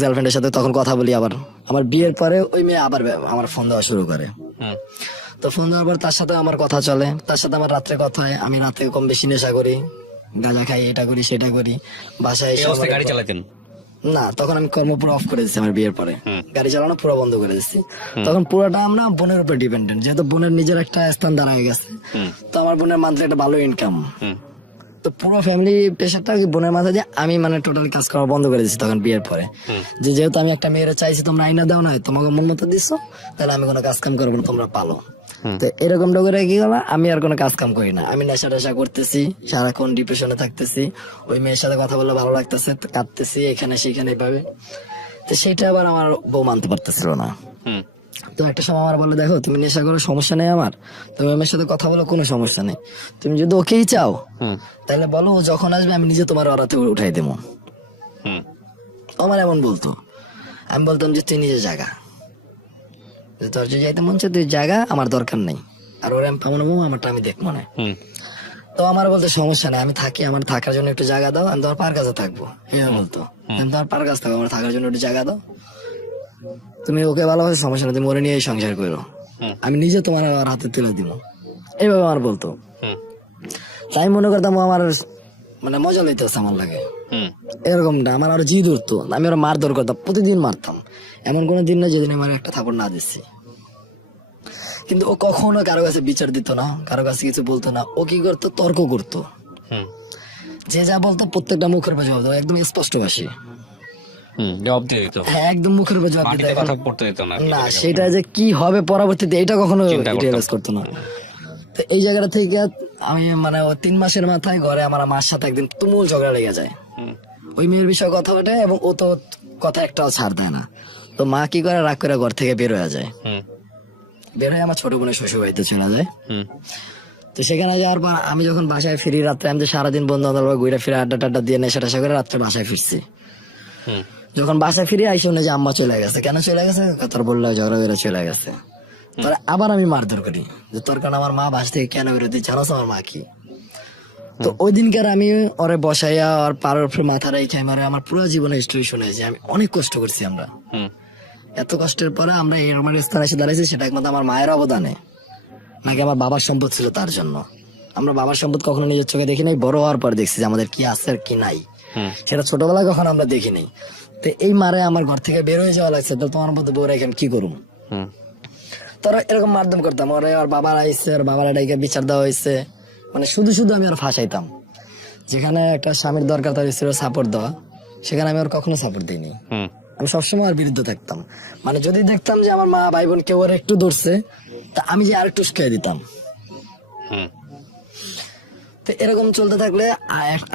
গার্লফ্রেন্ডের সাথে তখন কথা বলি। আবার আমার বিয়ের পরে ওই মেয়ে আবার আমার ফোন দেওয়া শুরু করে। তো ফোন দেওয়ার পর তার সাথে আমার কথা চলে, তার সাথে আমার রাত্রে কথা হয়। আমি রাতে কম বেশি নেশা করি, গাঁজা খাই, এটা করি সেটা করি। বাসায় এসে গাড়ি চালাতেন? না, তখন আমি কর্ম পুরো অফ করে দিচ্ছি। আমার বিয়ের পরে গাড়ি চালানো পুরো বন্ধ করে দিচ্ছি। তখন পুরোটা আমরা বোনের উপর ডিপেন্ডেন্ট, যেহেতু বোনের নিজের একটা স্থান দাঁড়ায় গেছে। তো আমার বোনের মান্থলি একটা ভালো ইনকাম, তো পুরো ফ্যামিলি প্রেশারটা বোনের মাথায় দিয়ে আমি মানে টোটাল কাজ করা বন্ধ করে দিচ্ছি তখন বিয়ের পরে। যেহেতু আমি একটা মেয়েরা চাইছি, তোমরা আইনা দাও না, তোমাকে মন মতো দিচ্ছ, তাহলে আমি কোনো কাজ কাম করবো না, তোমরা পালো। তো এরকমটা করে কি গেল, আমি আর কোনো কাজ কাম করি না। আমি নেশা টেশা করতেছি, সারাক্ষণ ডিপ্রেশনে থাকতেছি, ওই মেয়ের সাথে কথা বললে ভালো লাগতেছে, কাঁদতেছি এখানে সেখানে এভাবে। তো সেটা আবার আমার বউ মানতে পারতেছিল না। তো একটা সময় আমার বলে, দেখো তুমি নেশা করো, সমস্যা নেই আমার, তুমি মেয়ের সাথে কথা বলো, কোনো সমস্যা নেই। তুমি যদি ওকেই চাও তাহলে বলো, ও যখন আসবে আমি নিজে তোমার ওরাতে উঠাই দেবো। আমার এমন বলতো। আমি বলতাম যে তুই নিজে জাগা, তোর যে যাইতে মন চায় তুই জাগা, আমার দরকার নেই। আর ওরা আমি পাবো না, আমারটা আমি দেখবো না। তো আমার বলতে সমস্যা নেই, আমি থাকি, আমার থাকার জন্য একটু জায়গা দাও, আমি তোমার পার কাছে থাকবো। এই বলতো, আমি তোমার পার কাছে থাকবো, আমার থাকার জন্য একটু জায়গা দাও। তুমি ওকে ভালোবাসো, সমস্যা নেই, তুমি ওরে নিয়ে সংসার করো, আমি নিজে তোমার আর হাতে তুলে দিব। এইভাবে আমার বলতো। তাই মনে করতাম আমার মানে মজা লইতেছে, আমার লাগে এরকমটা। আমার আরো জিদ উঠতো, আমি ওরা মারধর করতাম, প্রতিদিন মারতাম। এমন কোনো দিন না যেদিন আমার একটা থাপড় না দিচ্ছি। কিন্তু ও কখনো কারো কাছে বিচার দিত না, কারো কাছে কিছু বলতো না। ও কি করতো, তর্ক করতো। যে যা বলতো প্রত্যেকটা মুখের উপর জবাব দিত, একদম স্পষ্ট ভাষী। জবাব দিয়ে দিত? হ্যাঁ, একদম মুখের উপর জবাব দিত। কথা পড়তে দিত না? না, সেটা যে কি হবে পরবর্তীতে এটা কখনো রিয়েলাইজ করতো না। তো এই জায়গাটা থেকে আমি মানে 3 মাসের মাথায় ঘরে আমার মার সাথে একদিন তুমুল ঝগড়া লেগে যায়। ওই মেয়ের বিষয়ে কথা ওঠে, এবং ও তো কথা একটাও ছাড় দেয় না। তো মা কি করে, রাগ করে ঘর থেকে বের হয়ে যায়। বের হয়ে আমার ছোট বোনের শ্বশুর বাড়িতে চলে যায়। তো সেখানে যাওয়ার পর আমি যখন বাসায় ফিরি রাত্রে, আমি তো সারাদিন বন্ধু বান্ধব ঘুরে ফিরে আড্ডা টাড্ডা দিয়ে নেশা টেশা করে রাত্রে বাসায় ফিরছি। যখন বাসায় ফিরে আইসি শুনে যে আম্মা চলে গেছে। কেন চলে গেছে, তোর বললো ঝগড়া বেড়ে চলে গেছে। তোর আবার আমি মারধর করি, যে তোর কারণ আমার মা বাসা থেকে কেন বেরোতে, জানোস আমার মা কি। তো ওই দিনকার আমি ওরে বসাইয়া আর পাড়ার উপরে মাথা রেখে আমার পুরো জীবনের হিস্ট্রি শুনেছি। আমি অনেক কষ্ট করছি, আমরা এত কষ্টের পরে আমরা এরকম স্থানে এসে দাঁড়াইছি, সেটা একমাত্র আমার মায়ের অবদানে, নাকি আমার বাবার সম্পদ ছিল তার জন্য। আমরা বাবার সম্পদ কখনো নিজের চোখে দেখি নাই, বড় হওয়ার পর দেখছি যে আমাদের কি আছে আর কি নাই। সেটা ছোটবেলায় কখনো আমরা দেখি নাই। তো এই মারে আমার ঘর থেকে বের হয়ে যাওয়া লাগছে, তো তোমার মধ্যে বউ রেখে কি করুম। তারা এরকম মারধর করতাম। ওরে আর বাবার আইসে, আর বাবার এটাকে বিচার দেওয়া হয়েছে। মানে শুধু শুধু আমি ওর ফাঁসাইতাম। যেখানে একটা স্বামীর দরকার তার স্ত্রীর সাপোর্ট দেওয়া, সেখানে আমি ওর কখনো সাপোর্ট দিইনি। আমি সবসময় ওর বিরুদ্ধে থাকতাম। মানে যদি দেখতাম যে আমার মা ভাই বোন কেউ ওর একটু ধরছে, তা আমি যে আরেকটু উস্কাই দিতাম। তো এরকম চলতে থাকলে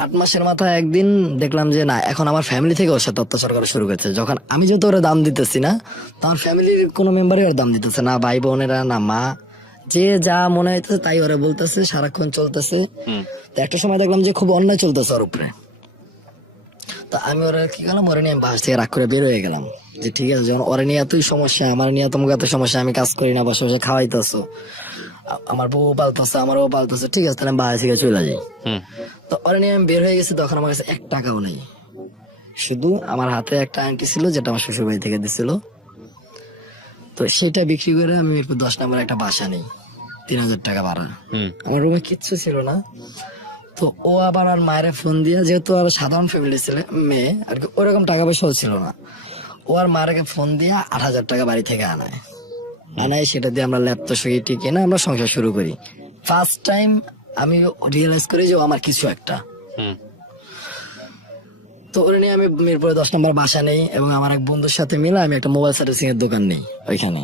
8 মাসের মাথায় একদিন দেখলাম যে না, এখন আমার ফ্যামিলি থেকে ওর সাথে অত্যাচার করা শুরু করেছে। যখন আমি যেহেতু ওরা দাম দিতেছি না, তো আমার ফ্যামিলির কোনো মেম্বারই ওর দাম দিতেছে না, ভাই বোনেরা না মা, যে যা মনে হইতেছে তাই ওরা বলতেছে, সারাক্ষণ চলতেছে। তো একটা সময় দেখলাম যে খুব অন্যায় চলতেছে ওর উপরে। তো আমি ওরা কি করলাম, ওরা নিয়ে বাস থেকে রাগ করে বের হয়ে গেলাম, যে ঠিক আছে, যখন ওরা নিয়ে এতই সমস্যা, আমার নিয়ে তোমাকে এত সমস্যা, আমি কাজ করি না, বসে বসে খাওয়াইতেছো, আমার বউ পালতেছে, আমারও পালতেছে, ঠিক আছে তাহলে আমি বাইরে থেকে চলে যাই। তো ওরা নিয়ে আমি বের হয়ে গেছি। তখন আমার কাছে 1 টাকাও নেই, শুধু আমার হাতে একটা আংটি ছিল, যেটা আমার শ্বশুর বাড়ি থেকে দিছিল। তো সেটা বিক্রি করে আমি 10 নম্বরে একটা বাসা নেই, 3000 টাকা ভাড়া। আমার রুমে কিচ্ছু ছিল না। তো ও আবার আর মায়ের ফোন দিয়ে, যেহেতু আর সাধারণ ফ্যামিলি ছিল মেয়ে আর কি, ওরকম টাকা পয়সাও ছিল না, ও আর মায়েরকে ফোন দিয়ে 8000 টাকা বাড়ি থেকে আনায়। সেটা দিয়ে আমরা ল্যাপটপ সহিটি কিনে আমরা সংসার শুরু করি। ফার্স্ট টাইম আমি রিয়েলাইজ করি যে ও আমার কিছু একটা। তো ওরে নিয়ে আমি মিরপুরে 10 নম্বর বাসা নেই, এবং আমার এক বন্ধুর সাথে মিলে আমি একটা মোবাইল সার্ভিসিং এর দোকান নেই ওইখানে।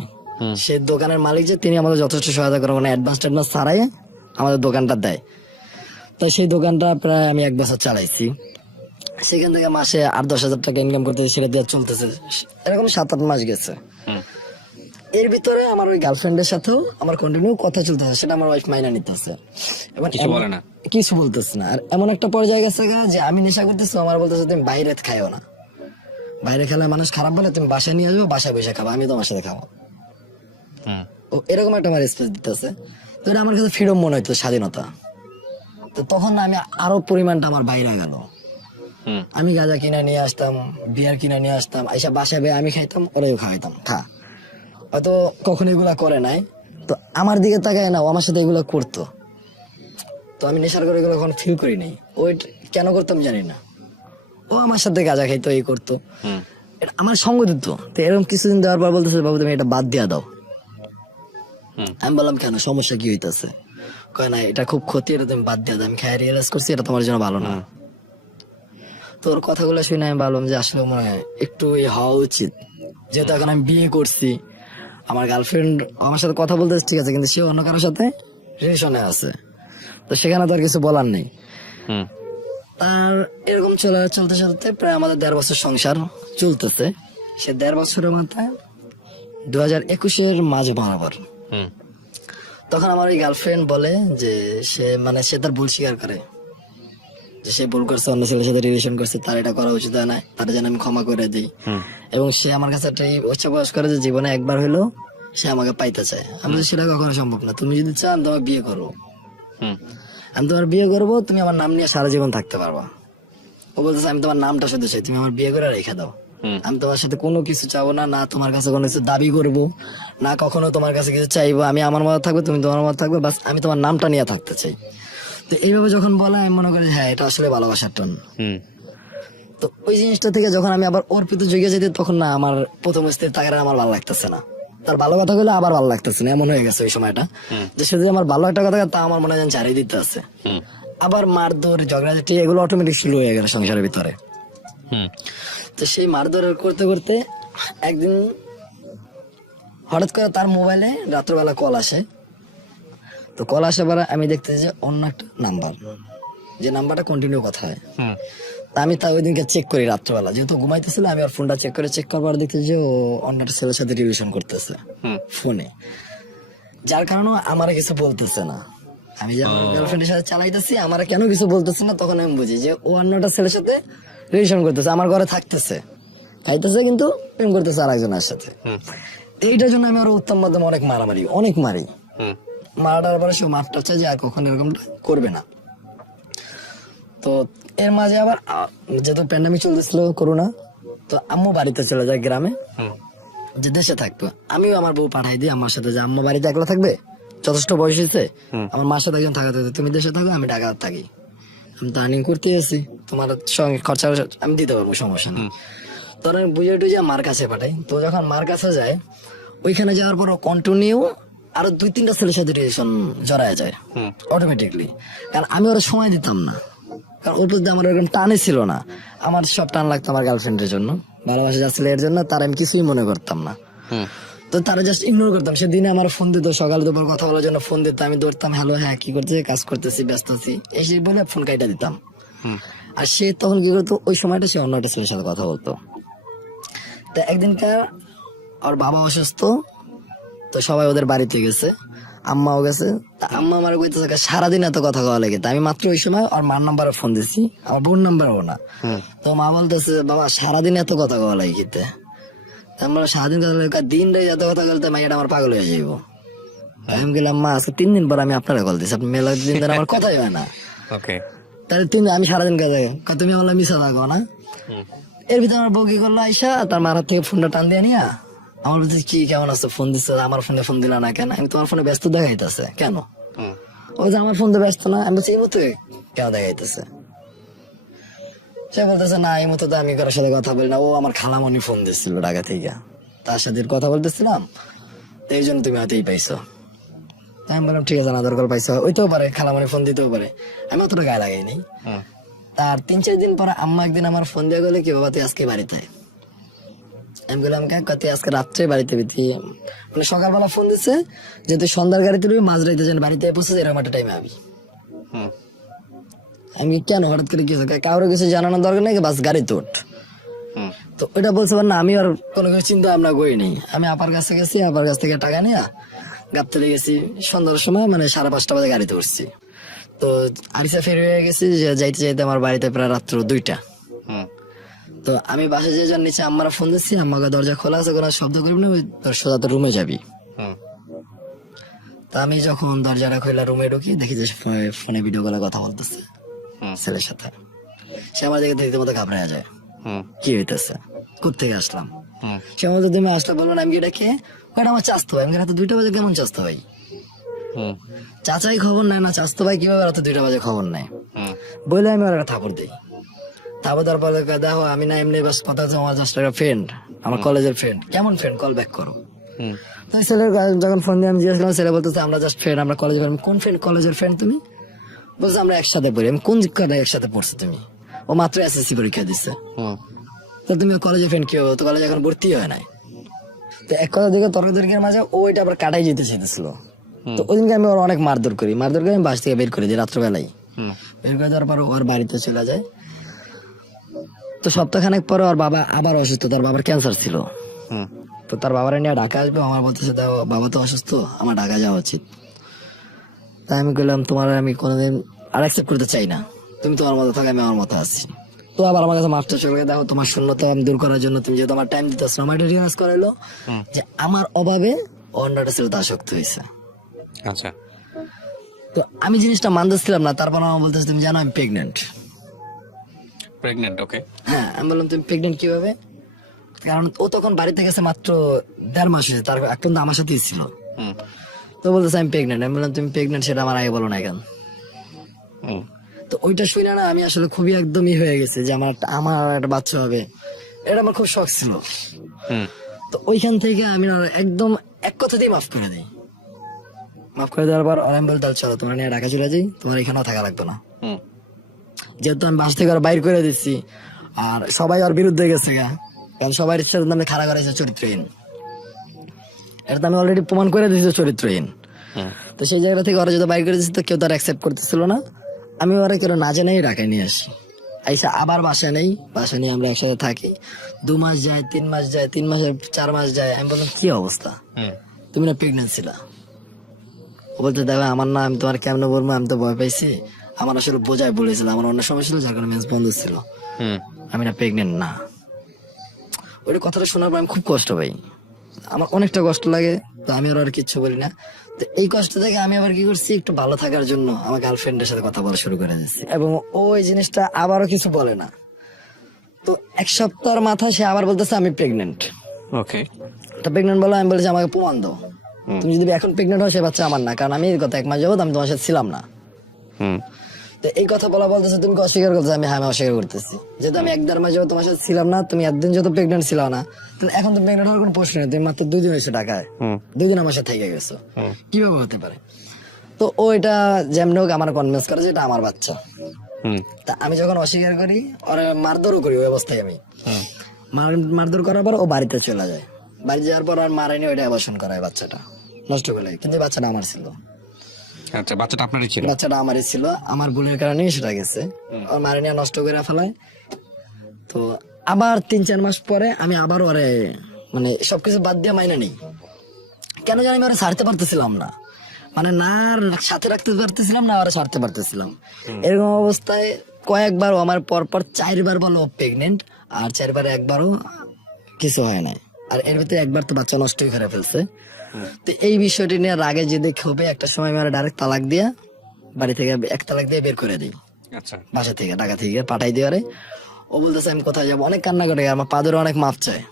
সেই দোকানের মালিক যে, তিনি আমাদের যথেষ্ট সহায়তা করে, মানে অ্যাডভান্স ছাড়াই আমাদের দোকানটা দেয়। তো সেই দোকানটা প্রায় আমি 1 বছর চালাইছি। সেখান থেকে মাসে 8-10 হাজার টাকা ইনকাম করতে, সেটা দিয়ে চলতেছে, এরকম 7-8 মাস গেছে। এর ভিতরে আমার ওই গার্লফ্রেন্ডের সাথেও আমার কন্টিনিউ কথা চলতেছে, সেটা আমার ওয়াইফ মাইনা নিতেছে, এবার কিছু বলে না। কিছু বলতেছে না। আর এমন একটা পর্যায়ে গেছে যে আমি নেশা করতেছি, আমার বলতেছে তুমি বাইরে খাইও না, বাইরে খেলে মানুষ খারাপ বলে, তুমি বাসায় নিয়ে আসবো, বাসায় বসে খাবো, আমি তোমার সাথে খাবো। ও এরকম একটা আমার স্পেস দিতেছে। তো এটা আমার কাছে ফ্রিডম মনে হইতো, স্বাধীনতা। তো তখন না আমি আরো পরিমাণটা আমার বাইরে গেল। আমি গাঁজা কিনে নিয়ে আসতাম, বিয়ার কিনে নিয়ে আসতাম, আইসা বাসায় বেয়ে আমি খাইতাম, ওরাও খাইতাম, হয়তো কখনো এগুলা করে নাই। তো আমার দিকে তাকায় না, ও আমার সাথে এগুলো করতো। তো আমি নেশার করে এগুলো এখন ফিল করি নাই, ওই কেন করতাম জানি না। ও আমার সাথে গাঁজা খাইতো, এই করতো, এটা আমার সঙ্গ দিত। তো এরকম কিছুদিন দেওয়ার পর বলতেছে, বাবু তুমি এটা বাদ দিয়া দাও। আমি বললাম কেন, সমস্যা কি হইতেছে? কয় না, এটা খুব ক্ষতি, এটা তুমি বাদ দিয়া দাও। আমি খেয়ে রিয়েলাইজ করছি এটা তোমার জন্য ভালো না। তোর কথাগুলো শুনে আমি ভাবলাম যে আসলে মনে হয় একটু হওয়া উচিত, যেহেতু এখন আমি বিয়ে করছি, আমার গার্লফ্রেন্ড আমার সাথে কথা বলতে ঠিক আছে, কিন্তু সে অন্য কারোর সাথে রিলেশনে আছে, তো সেখানে তো আর কিছু বলার নেই। আর এরকম চলতে চলতে প্রায় আমাদের 1.5 বছর সংসার চলতেছে। সে 1.5 বছরের মাথায় 2021-এর মাঝ বরাবর তখন আমার ওই গার্লফ্রেন্ড বলে যে সে তার ভুল স্বীকার করে, যে সে ভুল করছে, অন্য ছেলের সাথে রিলেশন করছে, তার এটা করা উচিত হয় না, তার যেন আমি ক্ষমা করে দিই। এবং সে আমার কাছে একটা ইচ্ছা প্রকাশ করে যে জীবনে একবার হইলো সে আমাকে পাইতে চায়। আমি বলছি, সেটা কখনো সম্ভব না, তুমি যদি চাও আমি তোমার বিয়ে করবো, আমি তোমার বিয়ে করবো, তুমি আমার নাম নিয়ে সারা জীবন থাকতে পারবা। ও বলতেছে আমি তোমার নামটা শুধু চাই, তুমি আমার বিয়ে করে রেখে দাও, আমি তোমার সাথে কোনো কিছু চাবো না, না তোমার কাছে কোনো কিছু দাবি করবো, না কখনো তোমার কাছে কিছু চাইবো, আমি আমার মতো থাকবো, তুমি তোমার মতো থাকবে, বাস আমি তোমার নামটা নিয়ে থাকতে চাই। তো এইভাবে যখন বলে আমি মনে করি হ্যাঁ এটা আসলে ভালোবাসার টন। তো ওই জিনিসটা থেকে যখন আমি আবার ওর প্রতি জেগে যেতে, তখন না আমার প্রথম স্ত্রীর তাকে আমার ভালো লাগতেছে না, তার ভালো কথা গুলো আবার ভালো লাগতেছে না, এমন হয়ে গেছে ওই সময়টা যে সে যে আমার ভালো একটা কথা তা আমার মনে হয় চারিয়ে দিতে আছে। আবার মারধর ঝগড়াঝাটি এগুলো অটোমেটিক শুরু হয়ে গেল সংসারের ভিতরে। তো সেই মারধর করতে করতে একদিন হঠাৎ করে তার মোবাইলে রাত্রবেলা কল আসে। তো কল আসে পরে আমি দেখতেছি যে অন্য একটা নাম্বার, যে নাম্বারটা কন্টিনিউ কথা হয়। তা আমি তা ওই দিনকে চেক করি রাত্রবেলা, যেহেতু ঘুমাইতেছিল, আমি আর ফোনটা চেক করার পর দেখতেছি যে ও অন্য একটা ছেলের সাথে রিলেশন করতেছে ফোনে, যার কারণে আমার কিছু বলতেছে না। আমি যে আমার গার্লফ্রেন্ডের সাথে চালাইতেছি, আমার কেন কিছু বলতেছে না, তখন আমি বুঝি যে ও অন্য একটা ছেলের সাথে রিলেশন করতেছে, আমার ঘরে থাকতেছে, খাইতেছে, কিন্তু প্রেম করতেছে আর একজনের সাথে। এইটার জন্য আমি আরো উত্তম মাধ্যমে অনেক মারি। মারাটার পরে সে মাফটা চাই যে আর কখনো এরকমটা করবে না। তো এর মাঝে আবার যেহেতু প্যান্ডামিক চলতেছিল, করোনা, তো আম্মু বাড়িতে চলে যায় গ্রামে, যে দেশে থাকতো। আমিও আমার বউ পাঠাই দিই আমার সাথে, যে আম্মা বাড়িতে একলা থাকবে, যথেষ্ট বয়স হয়েছে, আমার মার সাথে একজন থাকাতে, তুমি দেশে থাকো, আমি ঢাকা থাকি, আমি তো আর্নিং করতে আছি, তোমার সঙ্গে খরচা আমি দিতে পারবো, সমস্যা নেই। তখন আমি বুঝে টুঝে মার কাছে পাঠাই। তো যখন মার কাছে যায়, ওইখানে যাওয়ার পর কন্টিনিউ আরো 2-3টা ছেলের সাথে রিলেশন জড়ায় যায় অটোমেটিকলি। কারণ আমি ওরা সময় দিতাম না, কারণ ওর প্রতি আমার এরকম টানে ছিল না। আমার সব টান লাগতো আমার গার্লফ্রেন্ডের জন্য, ভালোবাসা যাচ্ছিল এর জন্য, তার আমি কিছুই মনে করতাম না। তো তারা জাস্ট ইগনোর করতাম। সেদিনে আমার ফোন দিত, সকালে দুপুর কথা বলার জন্য ফোন দিত, আমি ধরতাম, হ্যালো, হ্যাঁ কি করছে, কাজ করতেছি, ব্যস্ত আছি, এসে বলে ফোন কাইটা দিতাম। আর সে তখন কি করতো, ওই সময়টা সে অন্য একটা ছেলের সাথে কথা বলতো। তো একদিনকার ওর বাবা অসুস্থ, তো সবাই ওদের বাড়িতে গেছে, আম্মাও গেছে। আম্মা আমার কইতেছে সারাদিন এত কথা কওয়া লেগে, আমি মাত্র ওই সময় ওর মার নাম্বারে ফোন দিছি, আমার বোন নাম্বারও না। তো মা বলতেছে, বাবা সারাদিন এত কথা কওয়া লাগিতে, আমরা সারাদিন কথা লাগে, দিন রাত এত কথা বলতে মাইয়াটা আমার পাগল হয়ে যাইব। আমি গেলাম, মা আজকে 3 দিন পর আমি আপনারা কল দিচ্ছি, আপনি মেলা দিন ধরে আমার কথাই হয় না, তাহলে 3 দিন আমি সারাদিন কথা, তুমি আমার মিশা থাকো না। এর ভিতরে আমার বউ কি করলো, আইসা তার মার হাত থেকে ফোনটা টান দিয়ে নিয়া আমার বলতে, কি কেমন আছে, ফোন দিচ্ছে, আমার ফোনে ফোন দিলা না কেন, আমি তোমার ফোনে ব্যস্ত দেখাইতেছে কেন, ও যে আমার ফোন তো ব্যস্ত না, আমি বলছি এই মতো কেন দেখাইতেছে। সে বলতেছে, না এই মতো তো আমি কারোর সাথে কথা বলি না, ও আমার খালামণি ফোন দিচ্ছিল ঢাকা থেকে, তার সাথে কথা বলতেছিলাম, তো এই জন্য তুমি হয়তোই পাইছো। আমি বললাম ঠিক আছে, না দরকার পাইছো, ওইতেও পারে, খালামণি ফোন দিতেও পারে, আমি অতটা গায়ে লাগাইনি। তার 3-4 দিন পরে আম্মা একদিন আমার ফোন দিয়ে গেলে কি বাবা তুই আজকে বাড়িতে আয়। আমি বললাম তুই আজকে রাত্রে বাড়িতে বিতি, মানে সকালবেলা ফোন দিচ্ছে যে তুই সন্ধ্যার গাড়িতে তুলবি, মাঝরাইতে যেন বাড়িতে পৌঁছে এরকম একটা টাইমে আবি। আমি কেন হঠাৎ করে কিছু কারোর কিছু জানানোর দরকার নেই, বাস গাড়িতে ওঠ। তো ওইটা বলছে না, আমি আর কোনো কিছু চিন্তা ভাবনা করিনি। আমি আপার কাছে গেছি, আপার কাছ থেকে টাকা নিয়ে গাবতলে গেছি সন্ধ্যার সময়, মানে 5:30 বাজে গাড়িতে উঠছি। তো আরিসা ফের হয়ে গেছি যে যাইতে যাইতে আমার বাড়িতে প্রায় রাত্র 2টা। তো আমি বাসায় যে যার নিচে আম্মারা ফোন দিচ্ছি, আম্মাকে দরজা খোলা আছে, কোনো শব্দ করবি না, ওই তোর সোজা তোর রুমে যাবি। তা আমি যখন দরজাটা খোলা রুমে ঢুকি, দেখি যে ফোনে ভিডিও কলে কথা বলতেছে ছেলের সাথে। সে আমার দিকে দেখতে মতো ঘাবড়ে যায়, কি হইতেছে, কোথেকে আসলাম। সে আমার তুমি আসলে বলবো না, আমি এটা খেয়ে ওটা আমার চাস্তো ভাই। আমি রাতে 2টা বাজে কেমন চাস্তো ভাই? চাচাই খবর নেয় না, চাস্তো ভাই কিভাবে রাতে 2টা বাজে খবর নেয়? বলে আমি ওর একটা থাপড় দিই। তারপর তারপরে দেখো আমি না এমনি বাস কথা হচ্ছে, আমার জাস্ট একটা ফ্রেন্ড, আমার কলেজের ফ্রেন্ড। কেমন ফ্রেন্ড? কল ব্যাক করো। তো ছেলের যখন ফোন দিয়ে আমি জিজ্ঞেস করলাম, ছেলে বলতেছে আমরা জাস্ট ফ্রেন্ড, আমরা কলেজের ফ্রেন্ড। কোন ফ্রেন্ড? কলেজের ফ্রেন্ড তুমি? বলছে আমরা একসাথে পড়ি। আমি কোন দিকটা একসাথে পড়ছো তুমি? ও মাত্র এসএসসি পরীক্ষা দিচ্ছে। তো তুমি কলেজের ফ্রেন্ড কি হবে? তো কলেজে এখন ভর্তি হয় নাই। তো এক কথা দিকে তর্কের মাঝে ও এটা আবার কাটাই যেতে চাইতেছিল। তো ওই দিনকে আমি ওর অনেক মারধর করি, আমি বাস থেকে বের করে দিই রাত্রবেলায়। বের করে দেওয়ার পর ওর বাড়িতে চলে যায়। তো সপ্তাহখানেক পরে ওর বাবা আবার অসুস্থ, তার বাবার ক্যান্সার ছিল। তো তার বাবার নিয়ে ঢাকা আসবে, আমার বলতেছে দেখো বাবা তো অসুস্থ, আমার ঢাকা যাওয়া উচিত। তাই আমি বললাম তোমার আমি কোনোদিন আর অ্যাকসেপ্ট করতে চাই না, তুমি তোমার মতো থাকো, আমি আমার মতো আছি। তো আবার আমার কাছে মাস্টার চলে দেখো তোমার শূন্যতা আমি দূর করার জন্য তুমি যেহেতু আমার টাইম দিতে আসছো, আমার রিয়াজ করাইলো যে আমার অভাবে অন্যটা ছিল আসক্ত হয়েছে। আচ্ছা, তো আমি জিনিসটা মানতেছিলাম না। তারপর আমার বলতেছে তুমি জানো আমি প্রেগনেন্ট। ওকে। হ্যাঁ, আমি বললাম তুমি প্রেগনেন্ট কিভাবে? কারণ ও তখন বাড়িতে গেছে মাত্র 1.5 মাস হয়েছে, তার এখন আমার সাথেই ছিল। তো বলতেছে আমি প্রেগনেন্ট। আমি বললাম তুমি প্রেগনেন্ট সেটা আমার আগে বলো না কেন? তো ওইটা শুনে না আমি আসলে খুবই একদমই হয়ে গেছে যে আমার একটা বাচ্চা হবে, এটা আমার খুব শখ ছিল। তো ওইখান থেকে আমি না একদম এক কথাতেই মাফ করে দিই। মাফ করে দেওয়ার পর আমি বলতে চলো তোমার নিয়ে ঢাকা চলে যাই, তোমার এখানেও থাকা লাগতো না। যেহেতু আমি বাস থেকে বাইর করে দিচ্ছি, আর সবাই ওর বিরুদ্ধে গেছে গা, কারণ সবাই সাথে আমি খাড়া করেছে চরিত্রহীন। এটা তো আমি অলরেডি প্রমাণ করে দিয়েছি চরিত্রহীন। তো সেই জায়গা থেকে ওরা যদি বাইর করে দিচ্ছি, তো কেউ তার অ্যাকসেপ্ট করতেছিল না। আমি ওরা কেউ না জেনেই ঢাকায় নিয়ে আসি। আইসা আবার বাসা নেই, বাসা নিয়ে আমরা একসাথে থাকি। 2 মাস যায়, 3 মাস যায়, 3 মাসের 4 মাস যায়। আমি বললাম কি অবস্থা, তুমি না প্রেগনেন্ট ছিলা? ও বলতে দেখো আমার না, আমি তোমার কেমন বলবো, আমি তো ভয় পাইছি, আমার আসলে বোঝায় বলেছিল, আমার অন্য সময় ছিল যার কারণে মেন্স বন্ধ ছিল, আমি না প্রেগনেন্ট না। ওই কথাটা শোনার পর আমি খুব কষ্ট পাই, আমার অনেকটা কষ্ট লাগে। তো আমি ওর আর কিচ্ছু বলি না। তো এই কষ্ট থেকে আমি আবার কি করছি, একটু ভালো থাকার জন্য আমার গার্লফ্রেন্ডের সাথে কথা বলা শুরু করে দিচ্ছি, এবং ও এই জিনিসটা আবারও কিছু বলে না। তো 1 সপ্তাহের মাথায় সে আবার বলতেছে আমি প্রেগনেন্ট। ওকে। তো প্রেগনেন্ট বলে আমি বলেছি আমাকে প্রমাণ দাও, তুমি যদি এখন প্রেগনেন্ট হও সে বাচ্চা আমার না, কারণ আমি গত 1 মাস যাবত আমি তোমার সাথে ছিলাম না। তো এই কথা বলতেছে তুমি অস্বীকার করতেছো? আমি হ্যাঁ, আমি অস্বীকার করতেছি, যেহেতু আমি 1-1.5 মাস যাবত তোমার সাথে ছিলাম না, তুমি এতদিন যত প্রেগনেন্ট ছিল না, তাহলে এখন তো প্রেগনেন্ট হওয়ার কোনো প্রশ্ন নেই, তুমি মাত্র 2 দিন হয়েছে ঢাকায়, 2 দিন আমার সাথে থেকে গেছো, কিভাবে হতে পারে? তো ও এটা যেমন হোক আমার কনভিন্স করে যে এটা আমার বাচ্চা। তা আমি যখন অস্বীকার করি, ওরা মারধরও করি ওই অবস্থায়। আমি মারধর করার পর ও বাড়িতে চলে যায়। বাড়ি যাওয়ার পর আর মারাইনি, ওইটা অ্যাবর্শন করায়, বাচ্চাটা নষ্ট করে। কিন্তু বাচ্চাটা আমার ছিল। আচ্ছা, বাচ্চাটা আপনারই ছিল? বাচ্চাটা আমারই ছিল, আমার ভুলের কারণেই সেটা গেছে, ওর মারাইনি নষ্ট করে ফেলায়। তো আবার 3-4 মাস পরে আমি আবার ওরে মানে সবকিছু বাদ দিয়ে মাইনে নেই। কেন জানি আমি ওরা ছাড়তে পারতেছিলাম না, মানে না সাথে রাখতে পারতেছিলাম না, ওরা ছাড়তে পারতেছিলাম। এরকম অবস্থায় কয়েকবার আমার পরপর 4বার বলো প্রেগনেন্ট, আর 4বারে একবারও কিছু হয় নাই। আর এর ভিতরে একবার তো বাচ্চা নষ্টই করে ফেলছে। তো এই বিষয়টি নিয়ে রাগে যে দেখে হবে একটা সময় আমি ডাইরেক্ট তালাক দিয়া বাড়ি থেকে 1 তালাক দিয়ে বের করে দিই। আচ্ছা, বাসা থেকে ঢাকা থেকে পাঠাই দিয়ে। ও বলতেছে আমি কোথায় যাবো, অনেক কান্না করে, আমার পাদরে অনেক মাপ চায়।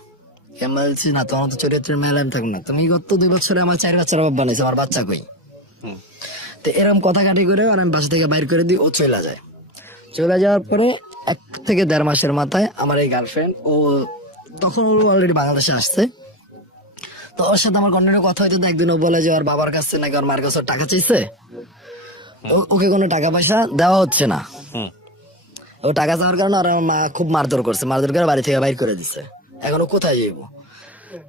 আমি বলছি না তোমার তো চরিত্রের মেলা আমি থাকবো না, তুমি গত 2 বছরে আমার 4 বাচ্চার অভাব বানাইছো, আমার বাচ্চা কই? তো এরকম কথা কাটি করে আর আমি বাসা থেকে বাইর করে দিই, ও চলে যায়। চলে যাওয়ার পরে 1 থেকে 1.5 মাসের মাথায় আমার এই গার্লফ্রেন্ড, ও তখন ও অলরেডি বাংলাদেশে আসছে। তো ওর সাথে আমার কন্টিনিউ কথা হইতো। একদিন ও বলে যে ওর বাবার কাছে নাকি ওর মার কাছে ওর টাকা চাইছে, ওকে কোনো টাকা পয়সা দেওয়া হচ্ছে না। ও টাকা চাওয়ার কারণে আর আমার মা খুব মারধর করছে, মারধর করে বাড়ি থেকে বাইর করে দিচ্ছে। এখন ও কোথায় যাইবো?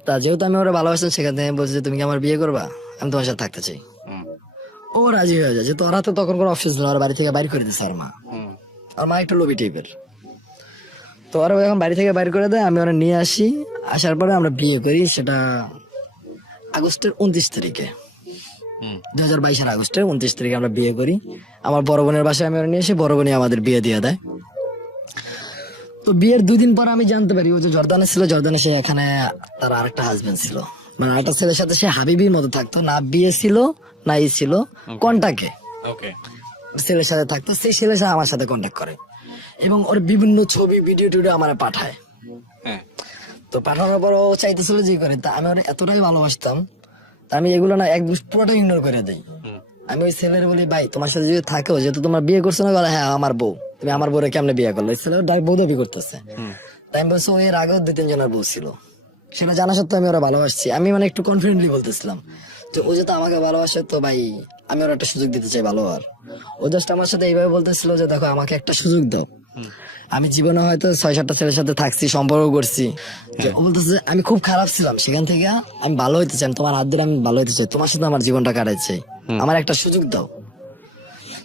তা যেহেতু আমি ওরা ভালোবাসতাম, সেখান থেকে আমি বলছি যে তুমি কি আমার বিয়ে করবা, আমি তোমার সাথে থাকতে চাই। ও রাজি হয়ে যায়, যে তোরা তো তখন কোনো অপশন ছিল, আর বাড়ি থেকে বাইর করে দিচ্ছে। আর মা একটু লোভী টাইপের, তো ওরা এখন বাড়ি থেকে বাইর করে দেয়। আমি ওরা নিয়ে আসি, আসার পরে আমরা বিয়ে করি। সেটা আগস্টের 29 তারিখে, 2022 আগস্টের 29 তারিখে আমরা বিয়ে করি। আমার বড় বোনের বাসায় আমি ওরা নিয়ে এসে, বড় বোনই আমাদের বিয়ে দিয়ে দেয়। তো বিয়ের 2 দিন পর আমি জানতে পারি ও যে জর্দানে ছিল, জর্দানে সে এখানে তার আরেকটা হাজবেন্ড ছিল, মানে আরেকটা ছেলের সাথে সে হাবিবির মতো থাকতো, না বিয়ে ছিল না ই ছিল, কন্টাক্টে ছেলের সাথে থাকতো। সেই ছেলের সাথে আমার সাথে কন্ট্যাক্ট করে এবং ওর বিভিন্ন ছবি ভিডিও টিডিও আমার পাঠায়। তো পাঠানোর পর ও চাইতেছিল যে করে, তা আমি ওর এতটাই ভালোবাসতাম, তা আমি এগুলো না একদম পুরোটা ইগনোর করে দেই। আমি ওই ছেলের বলি, ভাই তোমার সাথে যদি থাকো, যেহেতু তোমার বিয়ে করছো না, বলে হ্যাঁ আমার বউ, তুমি আমার বউরে কেমনে বিয়ে করলো? ছেলে বউ দাবি করতেছে। তাই আমি বলছি, ওই এর আগেও 2-3 জনের বউ ছিল, সেটা জানা সত্ত্বেও আমি ওরা ভালোবাসছি। আমি মানে একটু কনফিডেন্টলি বলতেছিলাম যে ও যেহেতু আমাকে ভালোবাসে, তো ভাই আমি ওর একটা সুযোগ দিতে চাই ভালো হওয়ার। ও জাস্ট আমার সাথে এইভাবে বলতেছিল যে দেখো আমাকে একটা সুযোগ দাও, আমি জীবনে হয়তো 6-7টা ছেলের সাথে থাকছি, সম্পর্ক করছি। যে ও বলতেছে আমি খুব খারাপ ছিলাম, সেখান থেকে আমি ভালো হইতে চাই, তোমার হাত ধরে আমি ভালো হইতে চাই, তোমার সাথে আমার জীবনটা কাটাইছে, আমার একটা সুযোগ দাও।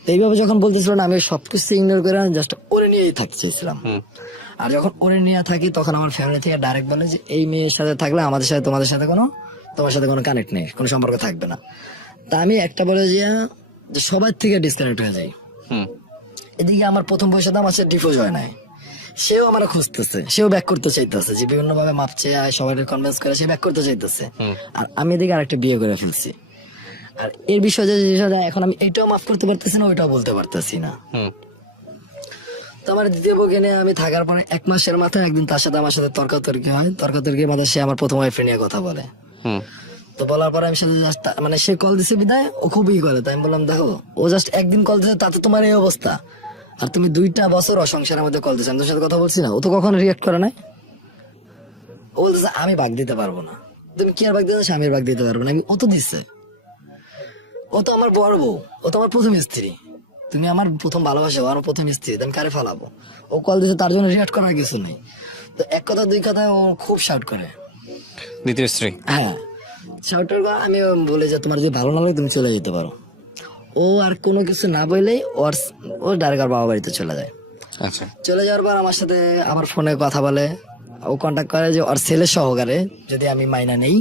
তো এইভাবে যখন বলতেছিল না, আমি সবকিছু ইগনোর করে জাস্ট ওরে নিয়েই থাকতে চাইছিলাম। আর যখন ওরে নিয়ে থাকি, তখন আমার ফ্যামিলি থেকে ডাইরেক্ট বলে যে এই মেয়ের সাথে থাকলে আমাদের সাথে তোমার সাথে কোনো কানেক্ট নেই, কোনো সম্পর্ক থাকবে না। তা আমি একটা বলে যে সবার থেকে ডিসকানেক্ট হয়ে যাই। এদিকে আমার প্রথম বয়সে আমার সাথে ডিভোর্স হয় নাই, সেও আমার খুঁজতেছে, সেও ব্যাক করতে চাইতেছে, যে বিভিন্ন ভাবে মাপছে সবাই কনভিন্স করে সে ব্যাক করতে চাইতেছে। আর আমি এদিকে আরেকটা বিয়ে করে ফেলছি। আর এর বিষয়ে যে বিষয়টা এখন আমি এটাও মাফ করতে পারতেছি না, ওইটাও বলতে পারতেছি না। তো আমার দ্বিতীয় বউকে নিয়ে আমি থাকার পরে 1 মাসের মাথায় একদিন তার সাথে আমার সাথে তর্কাতর্কি হয়। তর্কাতর্কির মাথায় সে আমার প্রথম ওয়াইফ নিয়ে কথা বলে। তো বলার পরে আমি সাথে জাস্ট মানে সে কল দিছে বিদায়, ও খুবই করে। তাই আমি বললাম দেখো, ও জাস্ট একদিন কল দিছে, তাতে তোমার এই অবস্থা, আর তুমি 2টা বছর অসংসারের মধ্যে কল দিছো, আমি তোর সাথে কথা বলছি না। ও তো কখনো রিয়েক্ট করে নাই। ও বলতেছে আমি ভাগ দিতে পারবো না। তুমি কি আর ভাগ দিতে? স্বামীর ভাগ দিতে পারবো না। ও তো দিচ্ছে, ও তো আমার বড় বউ, ও তো আমার প্রথম স্ত্রী, তুমি আমার প্রথম ভালোবাসা, আমার প্রথম স্ত্রী, আমি কারে ফালাবো? ও কল দিছে, তার জন্য রিয়াক্ট করার কিছু নেই। তো এক কথা 2 কথায় ও খুব শাউট করে। দ্বিতীয় স্ত্রী? হ্যাঁ, শাউটের পর আমি বলি যে তোমার যদি ভালো না লাগে তুমি চলে যেতে পারো। ও আর কোনো কিছু না বললেই ও ডাইরেক্ট আর বাবা বাড়িতে চলে যায়। আচ্ছা। চলে যাওয়ার পর আমার সাথে আবার ফোনে কথা বলে, ও কন্ট্যাক্ট করে যে ওর ছেলের সহকারে যদি আমি মাইনা নেই,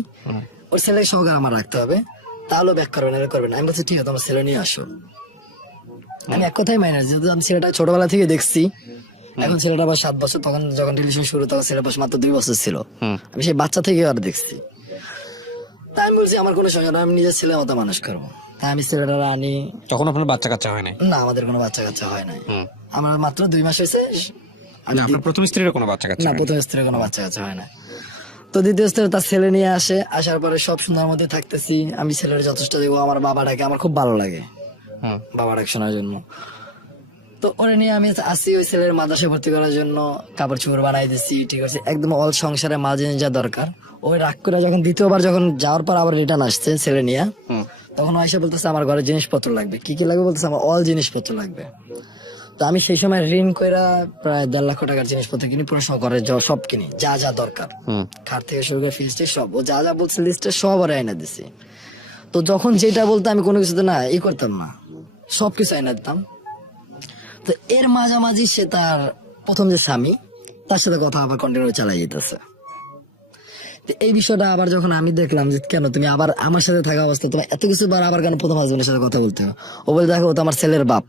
ওর ছেলের সহকারে আমার রাখতে হবে, তাহলে ব্যাক করবে না, করবে না। আমি বলছি ঠিক আছে, তোমার ছেলে নিয়ে আসো। আমি এক কথাই মাইনা, যেহেতু আমি ছেলেটা ছোটবেলা থেকে দেখছি। এখন ছেলেটা আবার 7 বছর, তখন যখন রিলেশন শুরু তখন ছেলেটা বয়স মাত্র 2 বছর ছিল। আমি সেই বাচ্চা থেকে আর দেখছি। তাই আমি বলছি আমার কোনো সমস্যা না, আমি নিজের ছেলের মতো মানুষ করবো। তাই আমি ছেলেটা আনি। তখন আপনার বাচ্চা কাচ্চা হয় নাই? না, আমাদের কোনো বাচ্চা কাচ্চা হয় নাই। আমার মাত্র 2 মাস হয়েছে। আপনার প্রথম স্ত্রীর কোনো বাচ্চা কাচ্চা? না, প্রথম স্ত্রীর কোনো বাচ্চা কাচ্চা হয় না। তো দ্বিতীয় স্ত্রী তার ছেলে নিয়ে আসে, আসার পরে সব সুন্দর মধ্যে থাকতেছি। আমি ছেলের যথেষ্ট দেখবো, আমার বাবা ডাকে, আমার খুব ভালো লাগে বাবা ডাক শোনার জন্য। তো ওরে নিয়ে আমি আসি ওই ছেলের মাদ্রাসায় ভর্তি করার জন্য, কাপড় চোপড় বানাই দিচ্ছি, ঠিক আছে, একদম অল সংসারে মাল জিনিস যা দরকার। ওই রাগ করে যখন দ্বিতীয়বার যখন যাওয়ার পর আবার রিটার্ন আসছে ছেলে নিয়ে, তখন আয়সা বলতেছে আমার ঘরে জিনিসপত্র লাগবে। কি কি লাগবে বলতেছে, আমার অল জিনিসপত্র লাগবে। তো আমি সেই সময় ঋণ কইরা প্রায় 1.5 লাখ টাকার জিনিসপত্র কিনি, পড়াশোনা করে সব কিনি, যা যা দরকার, খাট থেকে শুরু করে ফিস্টে সব, ও যা যা বলছে লিস্টে সব ওরা এনে দিছি। তো যখন যেটা বলতো আমি কোনো কিছুতে না ই করতাম না, সবকিছু এনে দিতাম। তো এর মাঝামাঝি সে তার প্রথম যে স্বামী, তার সাথে কথা আবার কন্টিনিউ চালাই যেতেছে। তো এই বিষয়টা আবার যখন আমি দেখলাম যে কেন তুমি আবার আমার সাথে থাকা অবস্থা তোমার এত কিছু বার আবার কেন প্রথম হাজবেন্ডের সাথে কথা বলতে হবে? ও বলে দেখো, ও তো আমার ছেলের বাপ,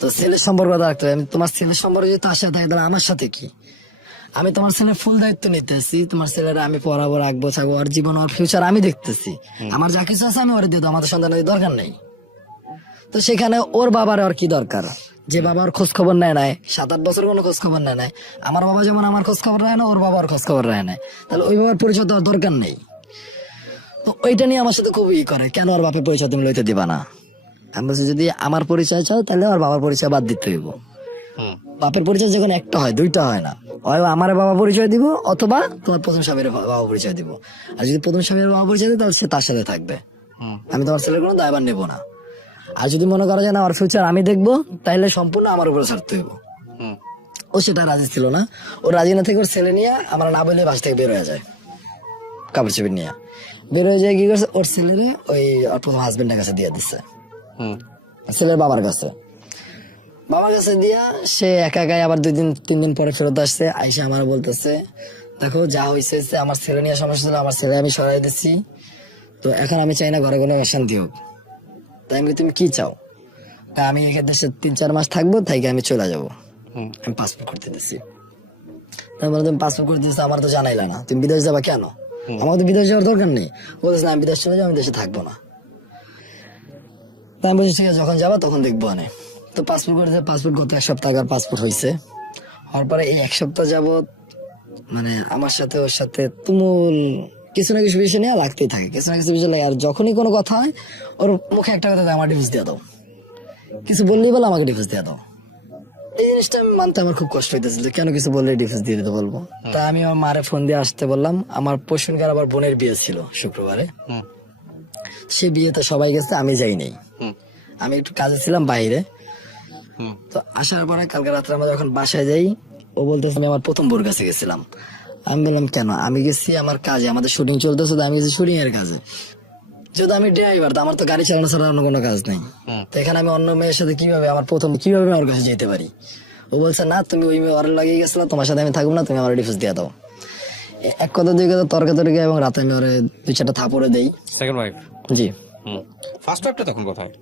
তো ছেলের সম্পর্ক রাখতে হবে। আমি তোমার ছেলের সম্পর্ক যদি তার সাথে থাকে, তাহলে আমার সাথে কি? আমি তোমার ছেলের ফুল দায়িত্ব নিতেছি, তোমার ছেলেরা আমি পড়াবো, রাখবো, থাকবো, ওর জীবন, ওর ফিউচার আমি দেখতেছি। আমার যা কিছু আছে আমি ওরে দিয়ে দেবো, আমাদের সন্তানের দরকার নেই। তো সেখানে ওর বাবার আর কি দরকার? যে বাবার খোঁজ খবর নেয় নাই, 7-8 বছর কোনো খোঁজ খবর নেয় নাই। আমার বাবা যেমন আমার খোঁজ খবর নেয় না, ওর বাবার খোঁজ খবর নেয় নাই, তাহলে ওই বাবার পরিচয় দেওয়ার দরকার নেই। তো ওইটা নিয়ে আমার সাথে খুবই করে, কেন ওর বাপের পরিচয় তুমি লইতে দিবা না? আমি বলছি যদি আমার পরিচয় চাও তাহলে ওর বাবার পরিচয় বাদ দিতে হইব। বাপের পরিচয় যখন একটা হয়, 2টা হয় না। হয় আমার বাবা পরিচয় দিব, অথবা তোমার প্রথম স্বামীর বাবা পরিচয় দিব। আর যদি প্রথম স্বামীর বাবা পরিচয় দিই, তাহলে সে তার সাথে থাকবে, আমি তোমার ছেলের কোনো দায়ভার নেবো না। আর যদি মনে করো যে না, আমার ফিউচার আমি দেখবো, তাহলে সম্পূর্ণ আমার উপরে ছাড়তে হইব। ও সেটা রাজি ছিল না। ও রাজি না থেকে ওর ছেলে নিয়ে আমরা না বলে বাস থেকে বের হয়ে যায়, কাপড় চোপড় নিয়ে বের হয়ে যায়। কি করছে, ওর ছেলেরে ওই প্রথম হাজবেন্ডের কাছে দিয়ে দিচ্ছে, ছেলের বাবার কাছে। বাবার কাছে দিয়া সে একা একাই আবার 2-3 দিন পরে ফেরত আসছে। আইসা আমার বলতেছে, দেখো যা হয়েছে আমার ছেলে নিয়ে সমস্যা ছিল, আমার ছেলে আমি সরাই দিচ্ছি, তো এখন আমি চাই না ঘরে কোনো অশান্তি হোক। তাই আমি বলি, তুমি কি চাও? তা আমি এখানে দেশে 3-4 মাস থাকবো, তাই আমি চলে যাবো, আমি পাসপোর্ট করতে দিচ্ছি। তারপরে তুমি পাসপোর্ট করে দিচ্ছ, আমার তো জানাইলা না, তুমি বিদেশ যাবা কেন? আমার তো বিদেশ যাওয়ার দরকার নেই। বলতেছে না, আমি বিদেশ চলে যাবো, আমি দেশে থাকবো না। তা আমি বলছি, ঠিক আছে, যখন যাবা তখন দেখবো। অনেক তো পাসপোর্ট করেছে, পাসপোর্ট করতে 1 সপ্তাহ আগে পাসপোর্ট হয়েছে। হওয়ার পরে এই 1 সপ্তাহ যাবত মানে আমার সাথে ওর সাথে তুমুল কিছু না কিছু বিষয় নিয়ে লাগতেই থাকে, কিছু না কিছু বিষয় লাগে। আর যখনই কোনো কথা হয়, ওর মুখে একটা কথা, আমার ডিভোর্স দিয়ে দাও, কিছু বললেই বলে আমাকে ডিভোর্স দিয়ে দাও। এই জিনিসটা আমি মানতে আমার খুব কষ্ট হইতেছিল, কেন কিছু বললে ডিভোর্স দিয়ে দিতে বলবো। তা আমি আমার মারে ফোন দিয়ে আসতে বললাম। আমার পরশুদিনকার আবার বোনের বিয়ে ছিল শুক্রবারে, সে বিয়েতে সবাই গেছে, আমি যাই নাই, আমি একটু কাজে ছিলাম বাইরে। তো আসার পরে কালকে রাত্রে আমরা যখন বাসায় যাই, ও বলতেছে আমি আমার প্রথম বোর কাছে গেছিলাম। আমি বললাম কেন? আমি গেছি আমার কাজে, আমাদের শুটিং চলতেছে, তো আমি গেছি শুটিং এর কাজে। যেহেতু আমি ড্রাইভার, তো আমার তো গাড়ি চালানো ছাড়া অন্য কোনো কাজ নেই। তো এখানে আমি অন্য মেয়ের সাথে কিভাবে আমি ওর কাছে যেতে পারি? ও বলছে না, তুমি ওই মেয়ে ওর লাগিয়ে গেছিলো, তোমার সাথে আমি থাকবো না, তুমি আমার ডিভোর্স দিয়ে দাও। এক কথা 2 কথা তর্কাতর্কি, এবং রাতে আমি ওরে 2-4টা থাপড়ে দেই। Second wife? জি। ফার্স্ট ওয়াইফটা তখন কোথায়?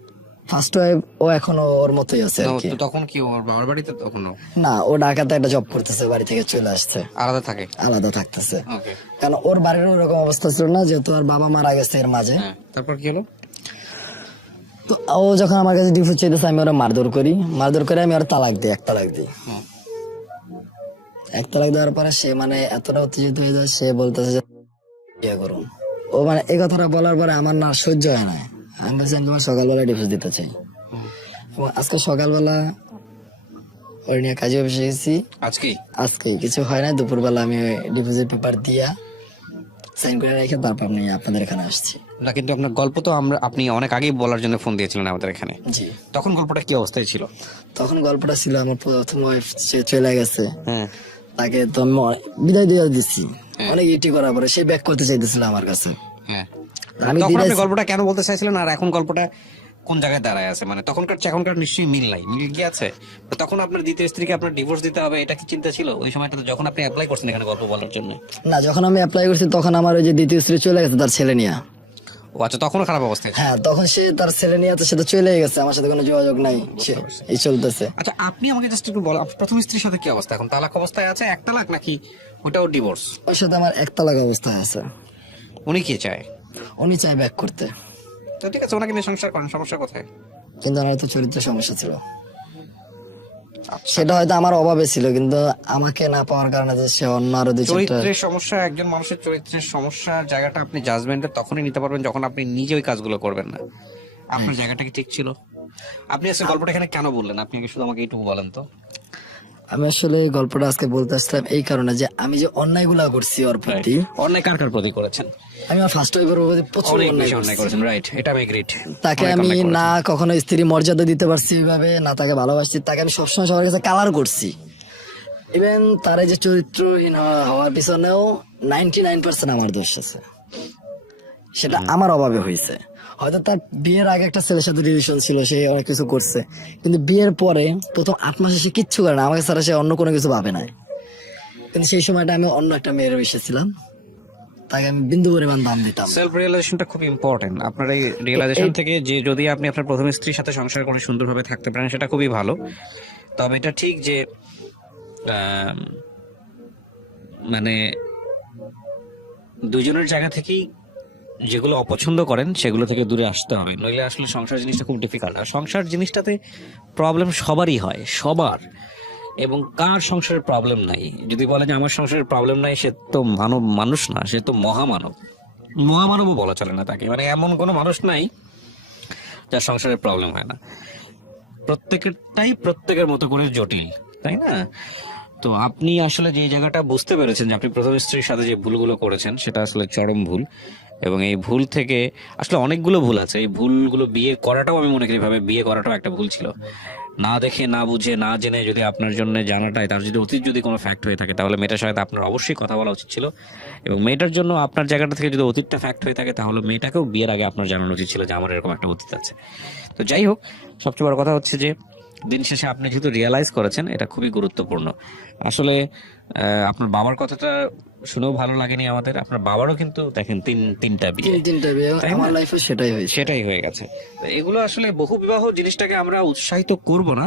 ফার্স্ট ওয়াইফ ও এখনো ওর মতোই আছে আর কি। তখন কি ওর বাবার বাড়িতে তখনও? না, ও ঢাকাতে একটা জব করতেছে, বাড়ি থেকে চলে আসছে, আলাদা থাকে? আলাদা থাকতেছে। ওকে। কারণ ওর বাড়ির ওরকম অবস্থা ছিল না, যেহেতু ওর বাবা মারা গেছে এর মাঝে। তারপর কি হলো? তো ও যখন আমার কাছে ডিভোর্স চাইতেছে, আমি ওরা মারধর করি, আমি ওর তালাক দিই, 1 তালাক দিই। 1 তালাক দেওয়ার পরে সে মানে এতটা উত্তেজিত হয়ে যায়, সে বলতেছে যে বিয়ে করুন। ও মানে এই কথাটা বলার পরে আমার না সহ্য হয় না। আমি বলছি, আমি তোমার সকালবেলা ডিভোর্স দিতে চাই। এবং আজকে সকালবেলা ওর নিয়ে কাজে অফিসে গেছি। আজকে কিছু হয় না, দুপুরবেলা আমি ডিভোর্সের পেপার দিয়া সাইন করে রেখে তারপর আমি আপনাদের এখানে আসছি। না, কিন্তু আপনার গল্প তো আপনি অনেক আগেই বলার জন্য ফোন দিয়েছিলেন আমাদের এখানে। জি। তখন গল্পটা কি অবস্থায় ছিল? তখন গল্পটা ছিল, আমার প্রথম ওয়াইফ চলে গেছে, তাকে তো আমি বিদায় দিয়ে দিচ্ছি। অনেক ইটি করার পরে সে ব্যাক করতে চাইতেছিল আমার কাছে। আমি তখন আপনি গল্পটা কেন বলতে চাইছিলেন, আর এখন গল্পটা কোন জায়গায় দাঁড়ায় আছে? মানে তখনকার এখনকার নিশ্চয়ই মিল নাই, মিল কি আছে? তখন আপনার দ্বিতীয় স্ত্রীকে আপনার ডিভোর্স দিতে হবে, এটা কি চিন্তা ছিল ওই সময়টাতে যখন আপনি অ্যাপ্লাই করছেন এখানে গল্প বলার জন্য? না, যখন আমি অ্যাপ্লাই করছি তখন আমার ওই যে দ্বিতীয় স্ত্রী চলে গেছে তার ছেলে নিয়ে। ও আচ্ছা, তখনও খারাপ অবস্থা? হ্যাঁ, তখন সে তার ছেলে নিয়ে সে তো চলে গেছে, আমার সাথে কোনো যোগাযোগ নাই, এই চলতেছে। আচ্ছা, আপনি আমাকে জাস্ট একটু বলো, আপনার প্রথম স্ত্রীর সাথে কি অবস্থা এখন? তালাক অবস্থায় আছে? 1 তালাক নাকি ওটাও ডিভোর্স? ওর সাথে আমার 1 তালাক অবস্থায় আছে। উনি কি চায়? উনি চাই ব্যাক করতে। তো ঠিক আছে, ওনাকে নিয়ে সংসার করেন, সমস্যা কোথায়? কিন্তু আমার তো চরিত্রের সমস্যা ছিল, সেটা হয়তো আমার অভাবে ছিল, কিন্তু আমাকে না পাওয়ার কারণে যে সে অন্য আরো চরিত্রের সমস্যা, একজন মানুষের চরিত্রের সমস্যা জায়গাটা আপনি জাজমেন্টে তখনই নিতে পারবেন যখন আপনি নিজে ওই কাজগুলো করবেন না। আপনার জায়গাটা কি ঠিক ছিল? আপনি আজকে গল্পটা এখানে কেন বললেন? আপনি শুধু আমাকে এইটুকু বলেন তো। আমি আসলে গল্পটা আজকে বলতে আসলাম এই কারণে যে আমি যে অন্যায়গুলা করছি ওর প্রতি। অন্যায় কার কার প্রতি করেছেন? আমি আমার ফার্স্ট ওয়াইফের প্রতি প্রচুর অন্যায় করেছেন, রাইট, এটা আমি এগ্রিড। তাকে আমি না কখনো স্ত্রী মর্যাদা দিতে পারছি এইভাবে, না তাকে ভালোবাসছি, তাকে আমি সবসময় সবার কাছে কালার করছি। ইভেন তার এই যে চরিত্রহীন হওয়ার পিছনেও 99% আমার দোষ আছে, সেটা আমার অভাবে হয়েছে। হয়তো তার বিয়ের আগে একটা ছেলের সাথে রিলেশন ছিল, সে অনেক কিছু করছে, কিন্তু বিয়ের পরে প্রথম 8 মাসে সে কিচ্ছু করে না, আমাকে ছাড়া সে অন্য কোনো কিছু ভাবে না। কিন্তু সেই সময়টা আমি অন্য একটা মেয়ের বিষয় ছিলাম, তাকে আমি বিন্দু পরিমাণ দাম দিতাম। সেলফ রিয়েলাইজেশনটা খুব ইম্পর্টেন্ট। আপনার এই রিয়েলাইজেশন থেকে যে যদি আপনি আপনার প্রথম স্ত্রীর সাথে সংসার করে সুন্দরভাবে থাকতে পারেন, সেটা খুবই ভালো। তবে এটা ঠিক যে মানে দুজনের জায়গা থেকেই যেগুলো অপছন্দ করেন সেগুলো থেকে দূরে আসতে হবে, নইলে আসলে সংসার জিনিসটা খুব ডিফিকাল্ট। আর সংসার জিনিসটাতে প্রবলেম সবারই হয়, সবার। এবং কার সংসারের প্রবলেম নাই? যদি বলে যে আমার সংসারের প্রবলেম নাই, সে তো মানুষ না, সে তো মহামানবও বলা চলে না তাকে। মানে এমন কোনো মানুষ নাই যার সংসারের প্রবলেম হয় না। প্রত্যেকেরটাই প্রত্যেকের মতো করে জটিল, তাই না? তো আপনি আসলে যে জায়গাটা বুঝতে পেরেছেন যে আপনি প্রথম স্ত্রীর সাথে যে ভুলগুলো করেছেন সেটা আসলে চরম ভুল, এবং এই ভুল থেকে আসলে অনেকগুলো ভুল আছে। এই ভুলগুলো বিয়ে করাটাও আমি মনে করি ভাবে বিয়ে করাটাও একটা ভুল ছিল। না দেখে, না বুঝে, না জেনে যদি আপনার জন্য জানাটাই, তার যদি অতীত যদি কোনো ফ্যাক্ট হয়ে থাকে, তাহলে মেয়েটার সাথে আপনার অবশ্যই কথা বলা উচিত ছিল। এবং মেয়েটার জন্য আপনার জায়গাটা থেকে যদি অতীতটা ফ্যাক্ট হয়ে থাকে, তাহলে মেয়েটাকেও বিয়ের আগে আপনার জানানো উচিত ছিল যে আমার এরকম একটা অতীত আছে। তো যাই হোক, সবচেয়ে বড় কথা হচ্ছে যে দিন শেষে আপনি যেহেতু রিয়েলাইজ করেছেন, এটা খুবই গুরুত্বপূর্ণ। আসলে আপনার বাবার কথাটা শুনেও ভালো লাগেনি আমাদের। আপনার বাবারও কিন্তু দেখেন তিনটা বিয়ে, তিনটা বিয়ে, তাই না? আমার লাইফে সেটাই হয়ে গেছে। তো এগুলো আসলে বহু বিবাহ জিনিসটাকে আমরা উৎসাহিত করব না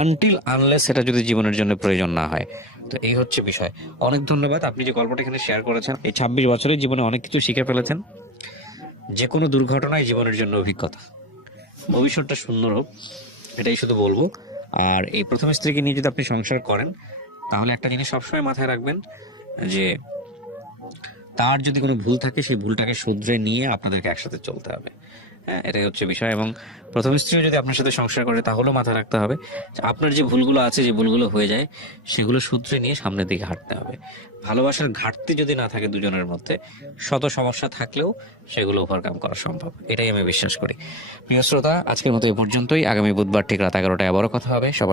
আনটিল আনলেস সেটা যদি জীবনের জন্য প্রয়োজন না হয়। তো এই হচ্ছে বিষয়। অনেক ধন্যবাদ, আপনি যে গল্পটা এখানে শেয়ার করেছেন। এই 26 বছরের জীবনে অনেক কিছু শিখে ফেলেছেন। যে কোনো দুর্ঘটনাই জীবনের জন্য অভিজ্ঞতা, ভবিষ্যৎটা সুন্দর হোক, এটাই শুধু বলবো। আর এই প্রথম স্ত্রীকে নিয়ে যদি আপনি সংসার করেন, তাহলে একটা জিনিস সবসময় মাথায় রাখবেন যে তার যদি কোনো ভুল থাকে, সেই ভুলটাকে শুধরে নিয়ে আপনাদেরকে একসাথে চলতে হবে। হ্যাঁ, এটাই হচ্ছে বিষয়। এবং প্রথম স্ত্রীও যদি আপনার সাথে সংসার করে, তাহলেও মাথায় রাখতে হবে যে আপনার যে ভুলগুলো আছে, যে ভুলগুলো হয়ে যায়, সেগুলো শুধরে নিয়ে সামনের দিকে হাঁটতে হবে। ভালোবাসার ঘাটতি যদি না থাকে দুজনের মধ্যে, শত সমস্যা থাকলেও সেগুলো ওভারকাম করা সম্ভব, এটাই আমি বিশ্বাস করি। প্রিয় শ্রোতা, আজকের মতো এ পর্যন্তই। আগামী বুধবার ঠিক রাত 11টায় আবারও কথা হবে। সবার